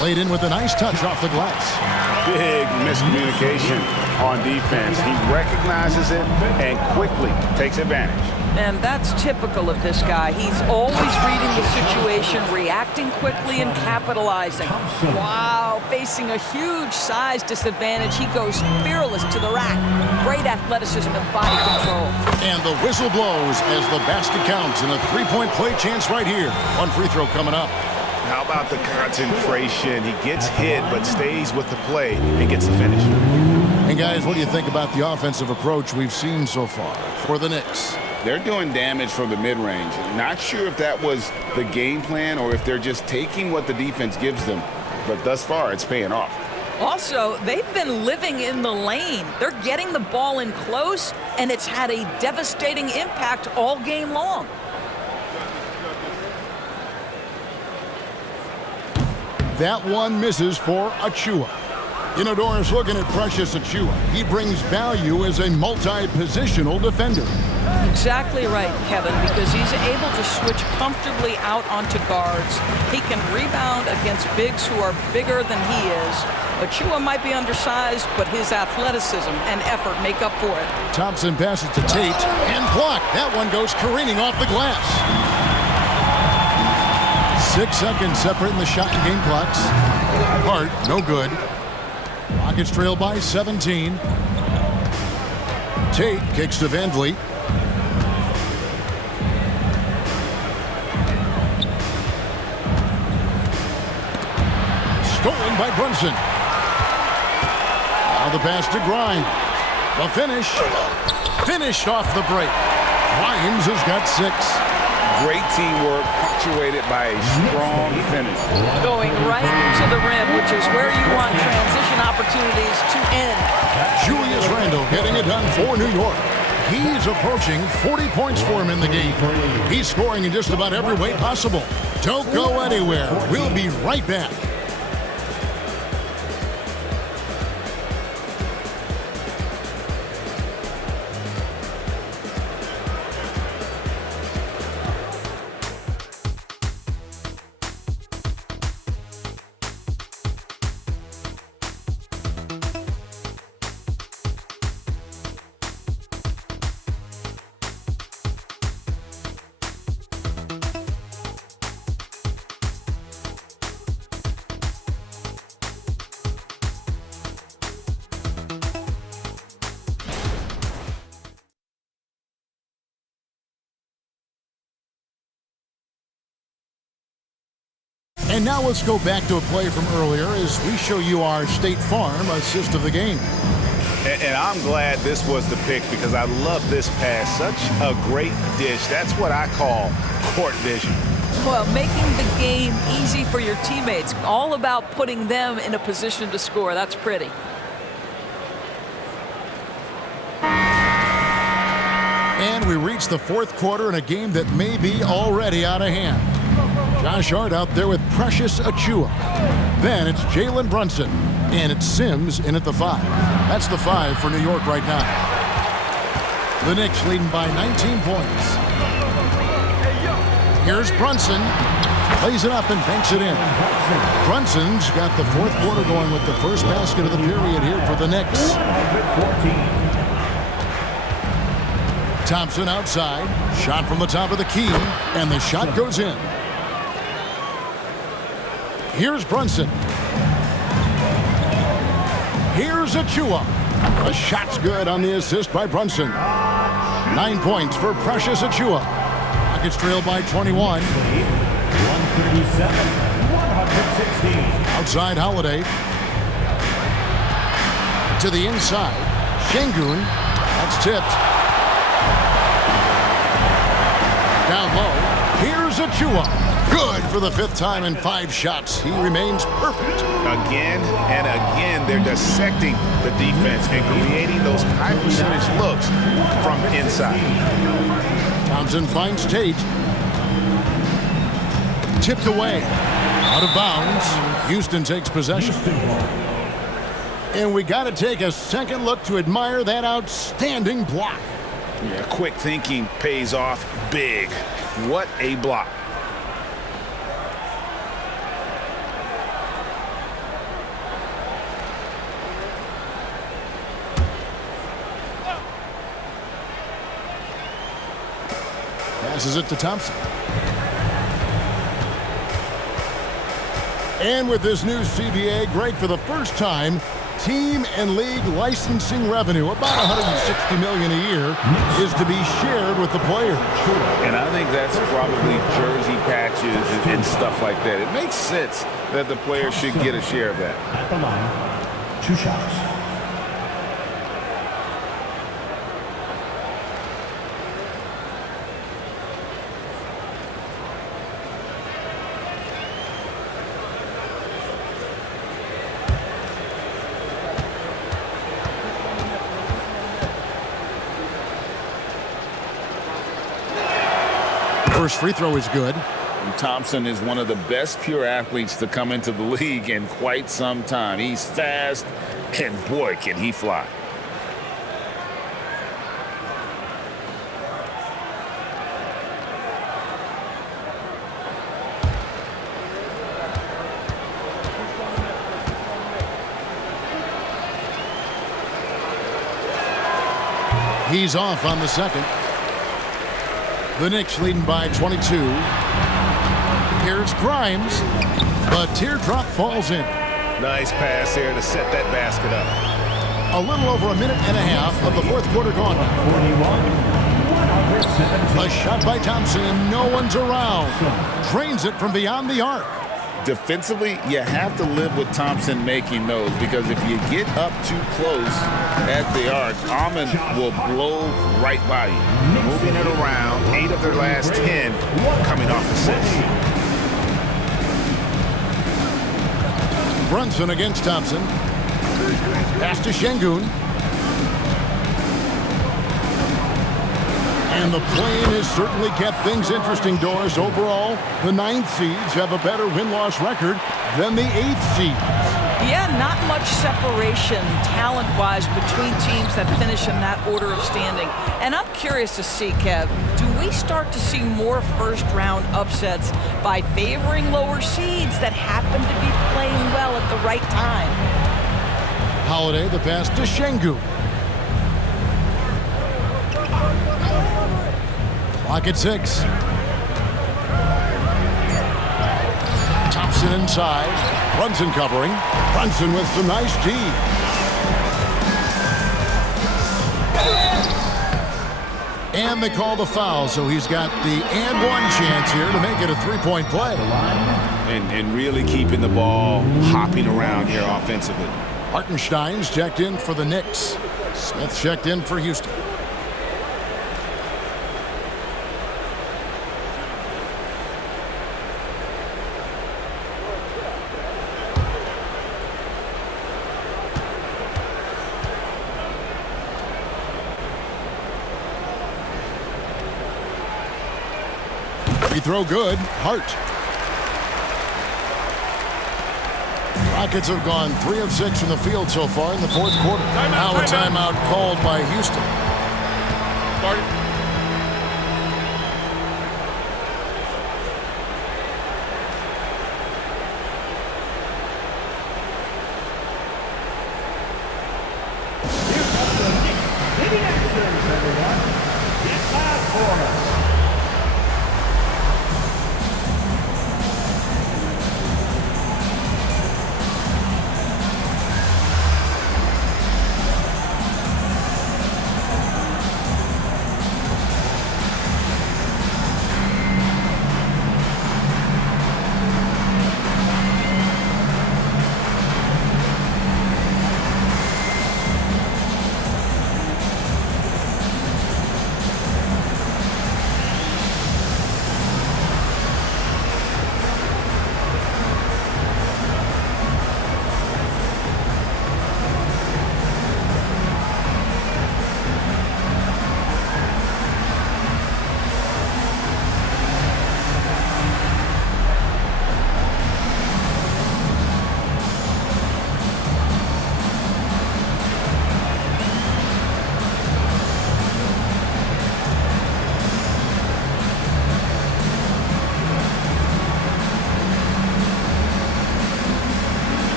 Played in with a nice touch off the glass. Big miscommunication on defense. He recognizes it and quickly takes advantage. And that's typical of this guy. He's always reading the situation, reacting quickly and capitalizing. Wow, facing a huge size disadvantage, he goes fearless to the rack. Great athleticism and body control. And the whistle blows as the basket counts and a three-point play chance right here. One free throw coming up. How about the concentration? He gets hit but stays with the play and gets the finish. And guys, what do you think about the offensive approach we've seen so far for the Knicks? They're doing damage from the mid-range. Not sure if that was the game plan or if they're just taking what the defense gives them. But thus far, it's paying off. Also, they've been living in the lane. They're getting the ball in close, and it's had a devastating impact all game long. That one misses for Achiuwa. Inodorus looking at Precious Achiuwa. He brings value as a multi-positional defender. Exactly right, Kevin, because he's able to switch comfortably out onto guards. He can rebound against bigs who are bigger than he is. Achiuwa might be undersized, but his athleticism and effort make up for it. Thompson passes to Tate and blocked. That one goes careening off the glass. 6 seconds separating the shot and game clocks. Hart, no good. Rockets trail by 17. Tate kicks to VanVleet. Stolen by Brunson. Now the pass to Grimes. The finish. Finished off the break. Grimes has got 6. Great teamwork, punctuated by a strong finish. Going right to the rim, which is where you want transition opportunities to end. Julius Randle getting it done for New York. He's approaching 40 points for him in the game. He's scoring in just about every way possible. Don't go anywhere. We'll be right back. And now let's go back to a play from earlier as we show you our State Farm assist of the game. And I'm glad this was the pick because I love this pass. Such a great dish. That's what I call court vision. Well, making the game easy for your teammates. All about putting them in a position to score. That's pretty. And we reach the fourth quarter in a game that may be already out of hand. Josh Hart out there with Precious Achiuwa. Then it's Jalen Brunson. And it's Sims in at the 5. That's the 5 for New York right now. The Knicks leading by 19 points. Here's Brunson. Plays it up and banks it in. Brunson's got the fourth quarter going with the first basket of the period here for the Knicks. Thompson outside. Shot from the top of the key. And the shot goes in. Here's Brunson. Here's Achiuwa. The shot's good on the assist by Brunson. 9 points for Precious Achiuwa. Rockets trail by 21. 137-116. Outside Holiday. To the inside. Şengün. That's tipped. Down low. Here's Achiuwa. Good for the 5th time in 5 shots. He remains perfect. Again and again, they're dissecting the defense and creating those high percentage looks from inside. Thompson finds Tate. Tipped away. Out of bounds. Houston takes possession. And we got to take a second look to admire that outstanding block. Yeah, quick thinking pays off big. What a block. Passes it to Thompson. And with this new CBA, Greg, for the first time, team and league licensing revenue, about $160 million a year, is to be shared with the players. And I think that's probably jersey patches and stuff like that. It makes sense that the players should get a share of that. At the line, 2 shots. First free throw is good. And Thompson is one of the best pure athletes to come into the league in quite some time. He's fast, and boy, can he fly. He's off on the second. The Knicks leading by 22. Here's Grimes. The teardrop falls in. Nice pass here to set that basket up. A little over a minute and a half of the fourth quarter gone now. A shot by Thompson, and no one's around. Drains it from beyond the arc. Defensively, you have to live with Thompson making those, because if you get up too close at the arc, Amon will blow right by you. Moving it around, 8 of their last 10 coming off assists. Brunson against Thompson. Pass to Şengün. And the play-in has certainly kept things interesting, Doris. Overall, the 9th seeds have a better win-loss record than the 8th seeds. Yeah, not much separation talent-wise between teams that finish in that order of standing. And I'm curious to see, Kev, do we start to see more first-round upsets by favoring lower seeds that happen to be playing well at the right time? Holiday, the pass to Şengün. Clock at 6. Thompson inside. Brunson covering. Brunson with some nice D. And they call the foul, so he's got the and one chance here to make it a three-point play. And really keeping the ball hopping around here offensively. Hartenstein's checked in for the Knicks. Smith checked in for Houston. Free throw good. Hart. Rockets have gone 3 of 6 from the field so far in the fourth quarter. Now a timeout called by Houston.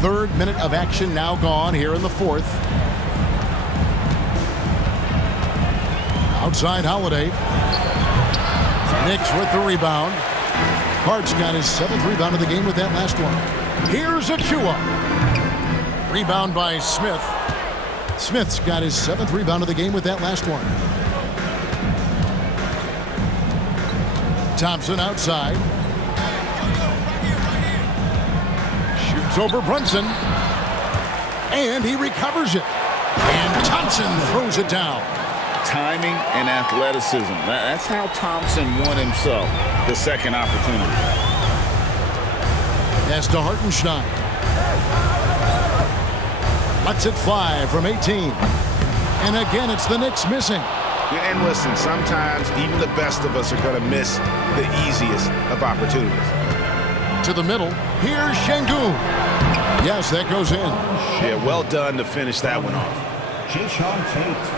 Third minute of action now gone here in the fourth. Outside Holiday. Knicks with the rebound. Hart's got his 7th rebound of the game with that last one. Here's Achua. Rebound by Smith. Smith's got his 7th rebound of the game with that last one. Thompson outside. Shoots over Brunson. And he recovers it. And Thompson throws it down. timing and athleticism. That's how Thompson won himself the second opportunity. Pass to Hartenstein. Lets it fly from 18. And again, it's the Knicks missing. And listen, sometimes even the best of us are going to miss the easiest of opportunities. To the middle. Here's Şengün. Yes, that goes in. Yeah, well done to finish that one off. Jason Tate.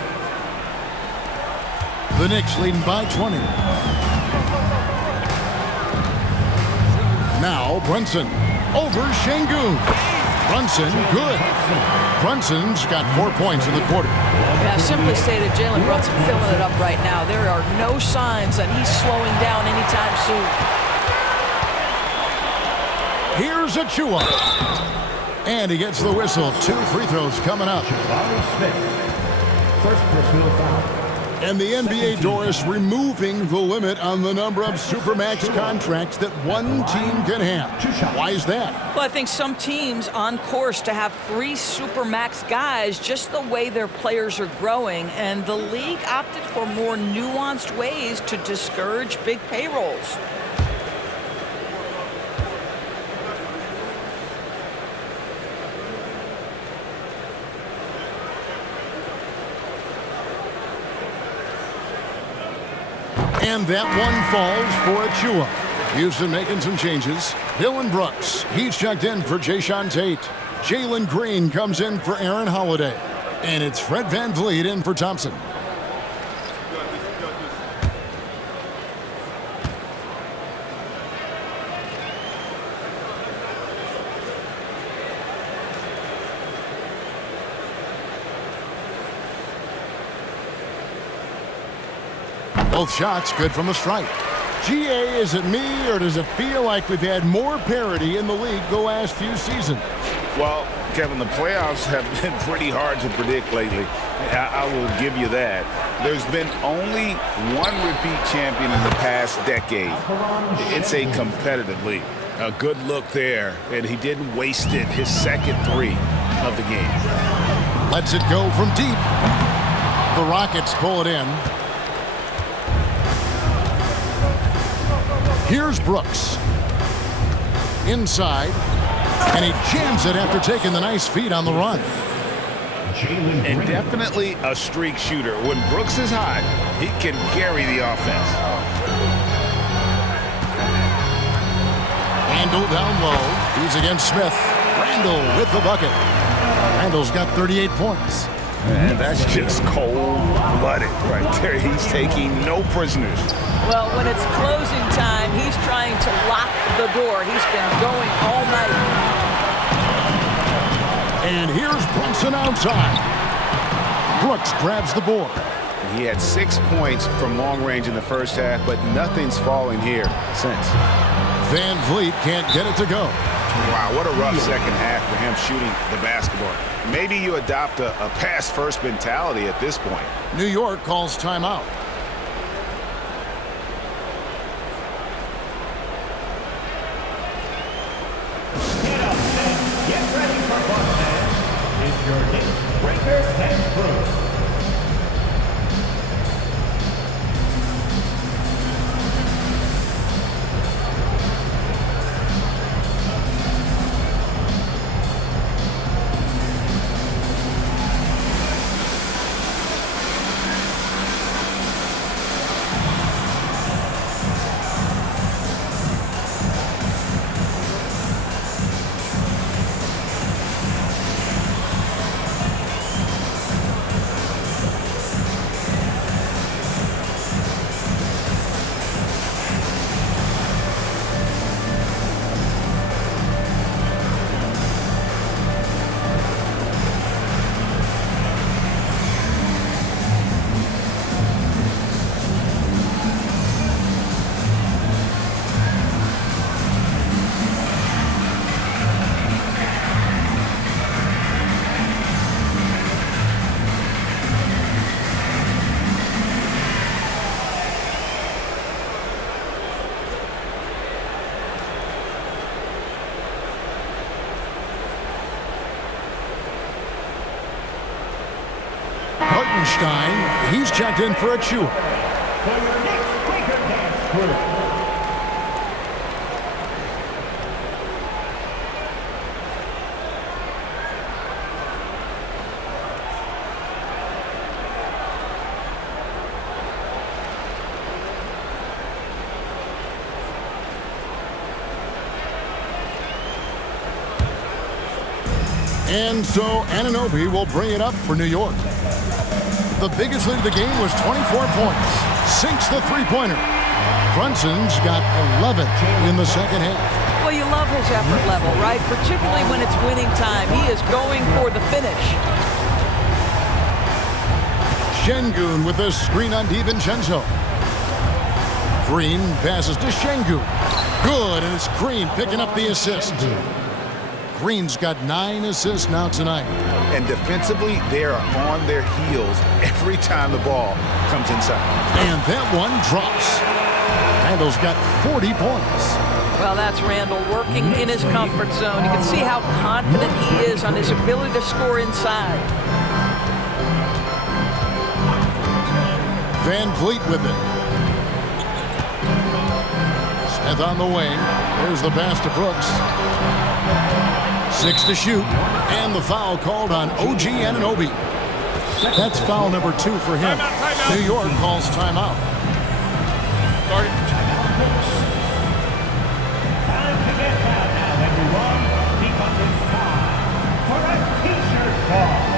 The Knicks leading by 20. Now Brunson over Şengün. Brunson, good. Brunson's got 4 points in the quarter. Yeah, simply stated, Jalen Brunson filling it up right now. There are no signs that he's slowing down anytime soon. Here's Achua. And he gets the whistle. 2 free throws coming up. First personal foul. And the NBA, Doris, removing the limit on the number of Supermax contracts that one team can have. Why is that? Well, I think some teams on course to have 3 Supermax guys, just the way their players are growing, and the league opted for more nuanced ways to discourage big payrolls. And that one falls for Achua. Houston making some changes. Dylan Brooks, he's checked in for Jason Tate. Jalen Green comes in for Aaron Holiday. And it's Fred VanVleet in for Thompson. Both shots good from the stripe. GA, is it me, or does it feel like we've had more parity in the league the last few seasons? Well, Kevin, the playoffs have been pretty hard to predict lately. I will give you that. There's been only one repeat champion in the past decade. It's a competitive league. A good look there, and he didn't waste it. His second 3 of the game. Lets it go from deep. The Rockets pull it in. Here's Brooks. Inside. And he jams it after taking the nice feed on the run. And definitely a streak shooter. When Brooks is hot, he can carry the offense. Randall down low. He's against Smith. Randall with the bucket. Randall's got 38 points. And that's just cold-blooded right there. He's taking no prisoners. Well, when it's closing time, he's trying to lock the door. He's been going all night. And here's Brunson outside. Brooks grabs the board. He had 6 points from long range in the first half, but nothing's falling here since. VanVleet can't get it to go. Wow, what a rough second half for him shooting the basketball. Maybe you adopt a pass-first mentality at this point. New York calls timeout. Get up and get ready for fun, fans. It's your Knicks Breakers and Crew. He's checked in for a chew. For your next Quaker Dance group. And so Anunoby will bring it up for New York. The biggest lead of the game was 24 points. Sinks the three-pointer. Brunson's got 11 in the second half. Well, you love his effort level, right? Particularly when it's winning time. He is going for the finish. Şengün with a screen on DiVincenzo. Green passes to Şengün. Good, and it's Green picking up the assist. Green's got 9 assists now tonight. And defensively, they are on their heels every time the ball comes inside. And that one drops. Randall's got 40 points. Well, that's Randall working in his comfort zone. You can see how confident he is on his ability to score inside. VanVleet with it. Smith on the wing. There's the pass to Brooks. 6 to shoot, and the foul called on OG Anunoby. That's foul number 2 for him. New York calls timeout. Time to get out now, everyone, because it's time for a t-shirt ball.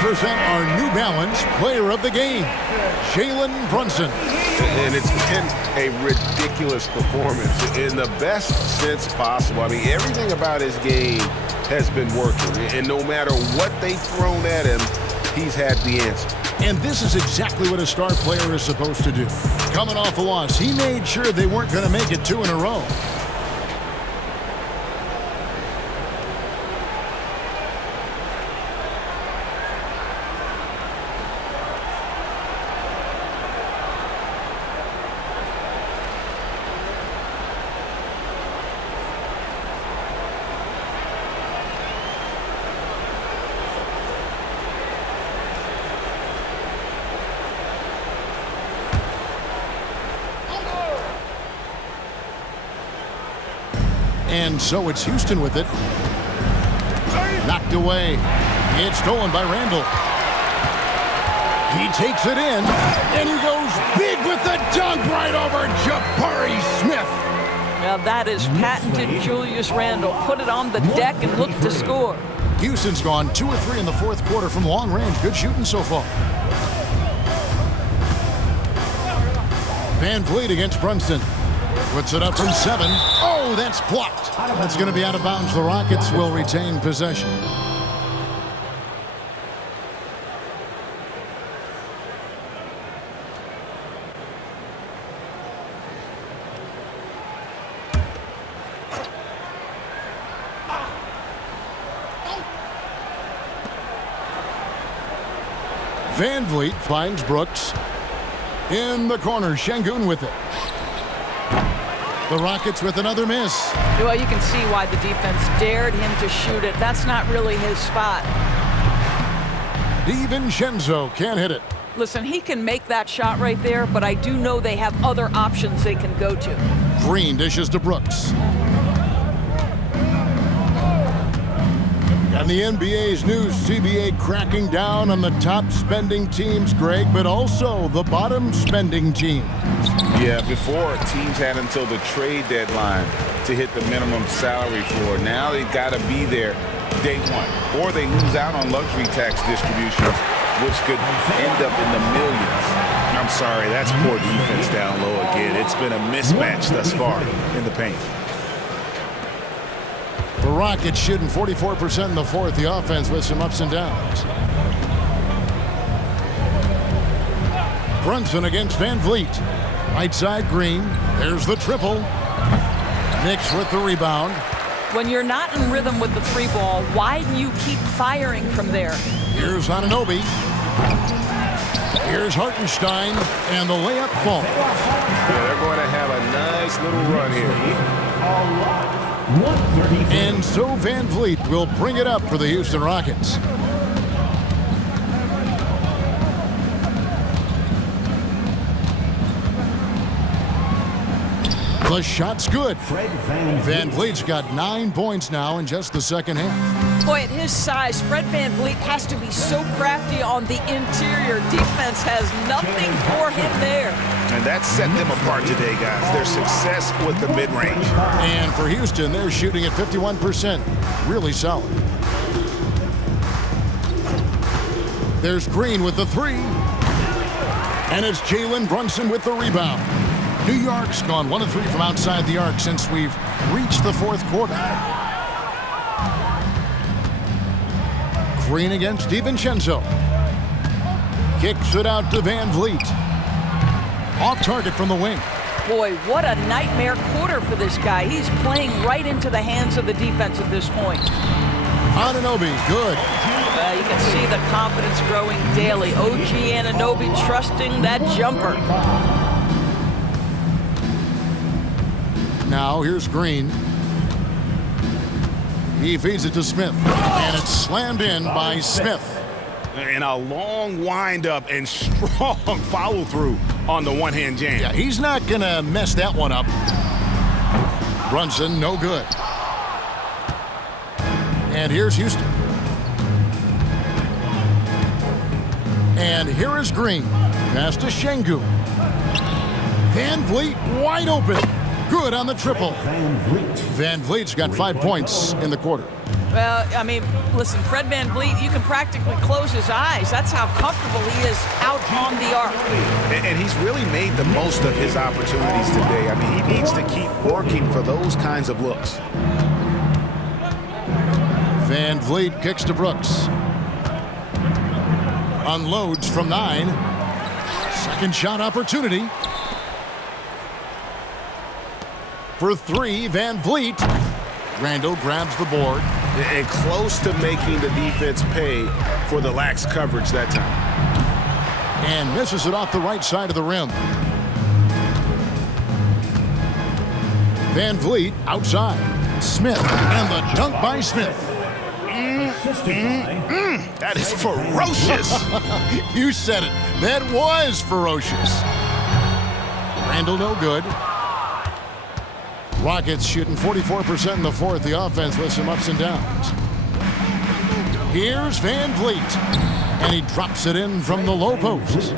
Present our New Balance Player of the Game, Jalen Brunson. And it's been a ridiculous performance in the best sense possible. I mean, everything about his game has been working. And no matter what they've thrown at him, he's had the answer. And this is exactly what a star player is supposed to do. Coming off a loss, he made sure they weren't going to make it 2 in a row. And so it's Houston with it. Knocked away. It's stolen by Randall. He takes it in, and he goes big with the dunk right over Jabari Smith. Now that is patented Julius Randall. Put it on the deck and look to score. Houston's gone 2 or 3 in the fourth quarter from long range. Good shooting so far. VanVleet against Brunson. Puts it up from 7. Oh, that's blocked. It's going to be out of bounds. The Rockets will retain possession. VanVleet finds Brooks. In the corner, Şengün with it. The Rockets with another miss. Well, you can see why the defense dared him to shoot it. That's not really his spot. DiVincenzo can't hit it. Listen, he can make that shot right there, but I do know they have other options they can go to. Green dishes to Brooks. And the NBA's new CBA cracking down on the top spending teams, Greg, but also the bottom spending teams. Yeah, before teams had until the trade deadline to hit the minimum salary floor. Now they've got to be there day one, or they lose out on luxury tax distributions, which could end up in the millions. I'm sorry, that's poor defense down low again. It's been a mismatch thus far in the paint. The Rockets shooting 44% in the fourth. The offense with some ups and downs. Brunson against VanVleet. Right side, Green. There's the triple. Knicks with the rebound. When you're not in rhythm with the three ball, why do you keep firing from there? Here's Anunoby. Here's Hartenstein, and the layup falls. Yeah, they're going to have a nice little run here. And so VanVleet will bring it up for the Houston Rockets. The shot's good. VanVleet's got 9 points now in just the second half. Boy, at his size, Fred VanVleet has to be so crafty on the interior. Defense has nothing for him there. And that set them apart today, guys. Their success with the mid-range. And for Houston, they're shooting at 51%. Really solid. There's Green with the three. And it's Jalen Brunson with the rebound. New York's gone 1 of 3 from outside the arc since we've reached the fourth quarter. Green against DiVincenzo. Kicks it out to VanVleet. Off target from the wing. Boy, what a nightmare quarter for this guy. He's playing right into the hands of the defense at this point. Anunoby, good. You can see the confidence growing daily. OG Anunoby trusting that jumper. Now here's Green. He feeds it to Smith, and it's slammed in by Smith. And a long windup and strong follow-through on the one-hand jam. Yeah, he's not going to mess that one up. Brunson, no good. And here's Houston. And here is Green. Pass to Şengün. VanVleet wide open. Good on the triple. VanVleet's got 5 points in the quarter. Well, I mean, listen, Fred VanVleet, you can practically close his eyes. That's how comfortable he is out on the arc. And he's really made the most of his opportunities today. I mean, he needs to keep working for those kinds of looks. VanVleet kicks to Brooks. Unloads from 9. Second shot opportunity. For 3, VanVleet. Randall grabs the board. And close to making the defense pay for the lax coverage that time. And misses it off the right side of the rim. VanVleet outside. Smith, and the dunk by Smith. That is ferocious. You said it. That was ferocious. Randall no good. Rockets shooting 44% in the fourth. The offense with some ups and downs. Here's VanVleet. And he drops it in from the low post.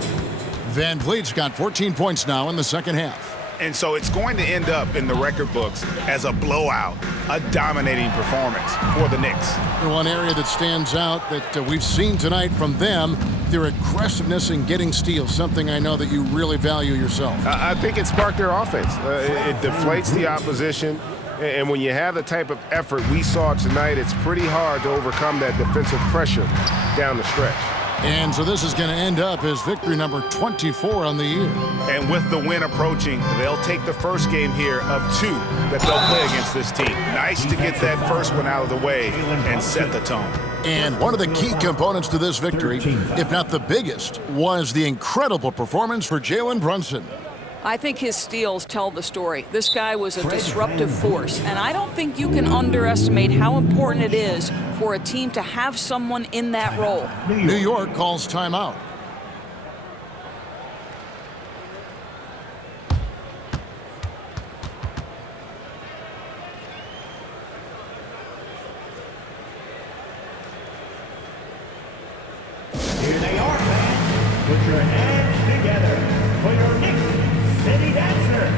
VanVleet's got 14 points now in the second half. And so it's going to end up in the record books as a blowout, a dominating performance for the Knicks. One area that stands out that we've seen tonight from them, their aggressiveness in getting steals, something I know that you really value yourself. I think it sparked their offense. It deflates the opposition, and when you have the type of effort we saw tonight, it's pretty hard to overcome that defensive pressure down the stretch. And so this is going to end up as victory number 24 on the year. And with the win approaching, they'll take the first game here of 2 that they'll play against this team. Nice to get that first one out of the way and set the tone. And one of the key components to this victory, if not the biggest, was the incredible performance for Jalen Brunson. I think his steals tell the story. This guy was a disruptive force, and I don't think you can underestimate how important it is for a team to have someone in that role. New York calls timeout. Here they are, fans. Put your hands together for your Knicks City Dancer.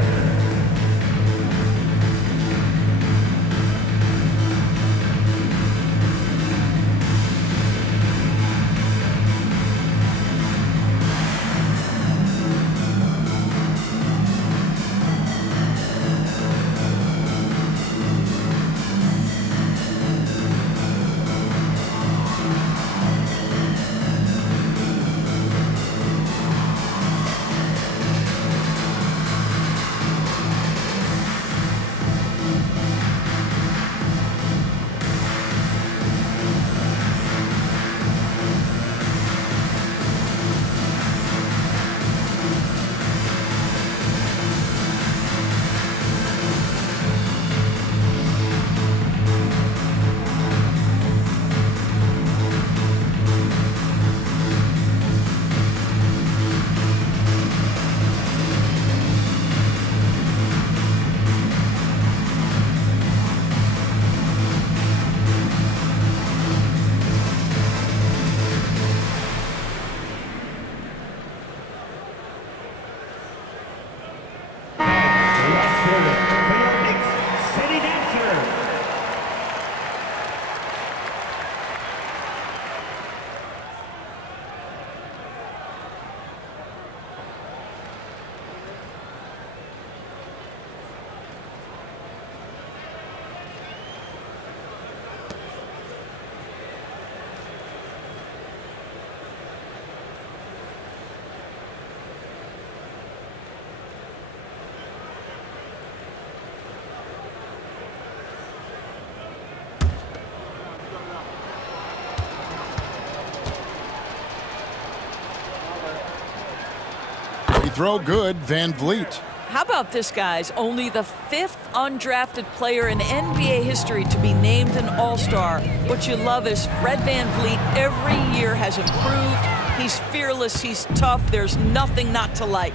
Throw good, VanVleet. How about this, guys? Only the 5th undrafted player in NBA history to be named an All-Star. What you love is Fred VanVleet every year has improved. He's fearless, he's tough, there's nothing not to like.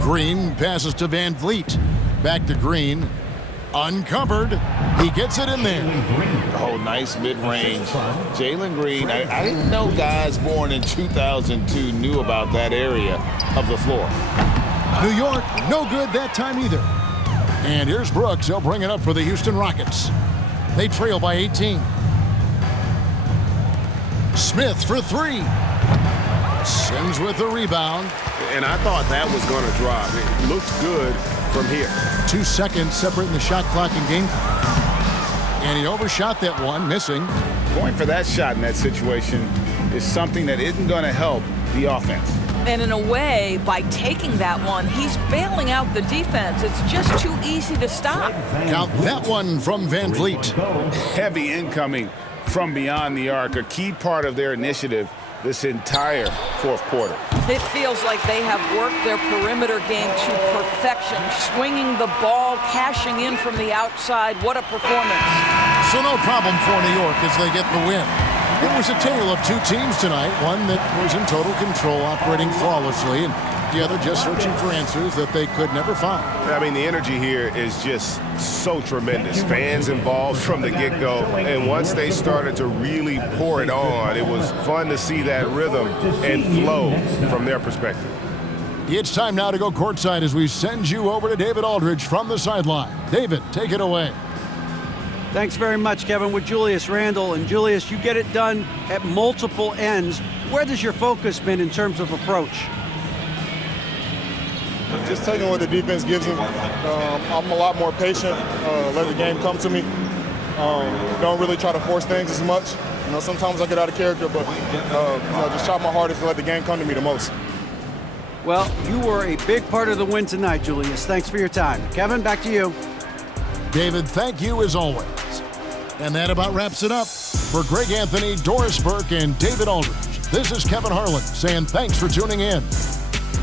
Green passes to VanVleet. Back to Green. Uncovered. He gets it in there. Oh, nice mid-range. Jalen Green, I didn't know guys born in 2002 knew about that area of the floor. New York, no good that time either. And here's Brooks. He'll bring it up for the Houston Rockets. They trail by 18. Smith for 3. Sims with the rebound. And I thought that was going to drop. It looked good from here. 2 seconds separating the shot clock and game clock. And he overshot that one, missing. Going for that shot in that situation is something that isn't going to help the offense. And in a way, by taking that one, he's bailing out the defense. It's just too easy to stop. Count that one from VanVleet. Heavy incoming from beyond the arc, a key part of their initiative this entire fourth quarter. It feels like they have worked their perimeter game to perfection, swinging the ball, cashing in from the outside. What a performance. So no problem for New York as they get the win. It was a tale of two teams tonight, one that was in total control, operating flawlessly, and the other just searching for answers that they could never find. I mean, the energy here is just so tremendous. Fans involved from the get-go, and once they started to really pour it on, it was fun to see that rhythm and flow from their perspective. It's time now to go courtside as we send you over to David Aldridge from the sideline. David, take it away. Thanks very much, Kevin, with Julius Randle. And Julius, you get it done at multiple ends. Where does your focus been in terms of approach? Just taking what the defense gives me. I'm a lot more patient, let the game come to me. Don't really try to force things as much. You know, sometimes I get out of character, but just try my hardest to let the game come to me the most. Well, you were a big part of the win tonight, Julius. Thanks for your time. Kevin, back to you. David, thank you as always. And that about wraps it up. For Greg Anthony, Doris Burke, and David Aldridge, this is Kevin Harlan saying thanks for tuning in.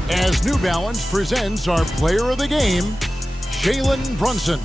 As New Balance presents our player of the game, Jalen Brunson.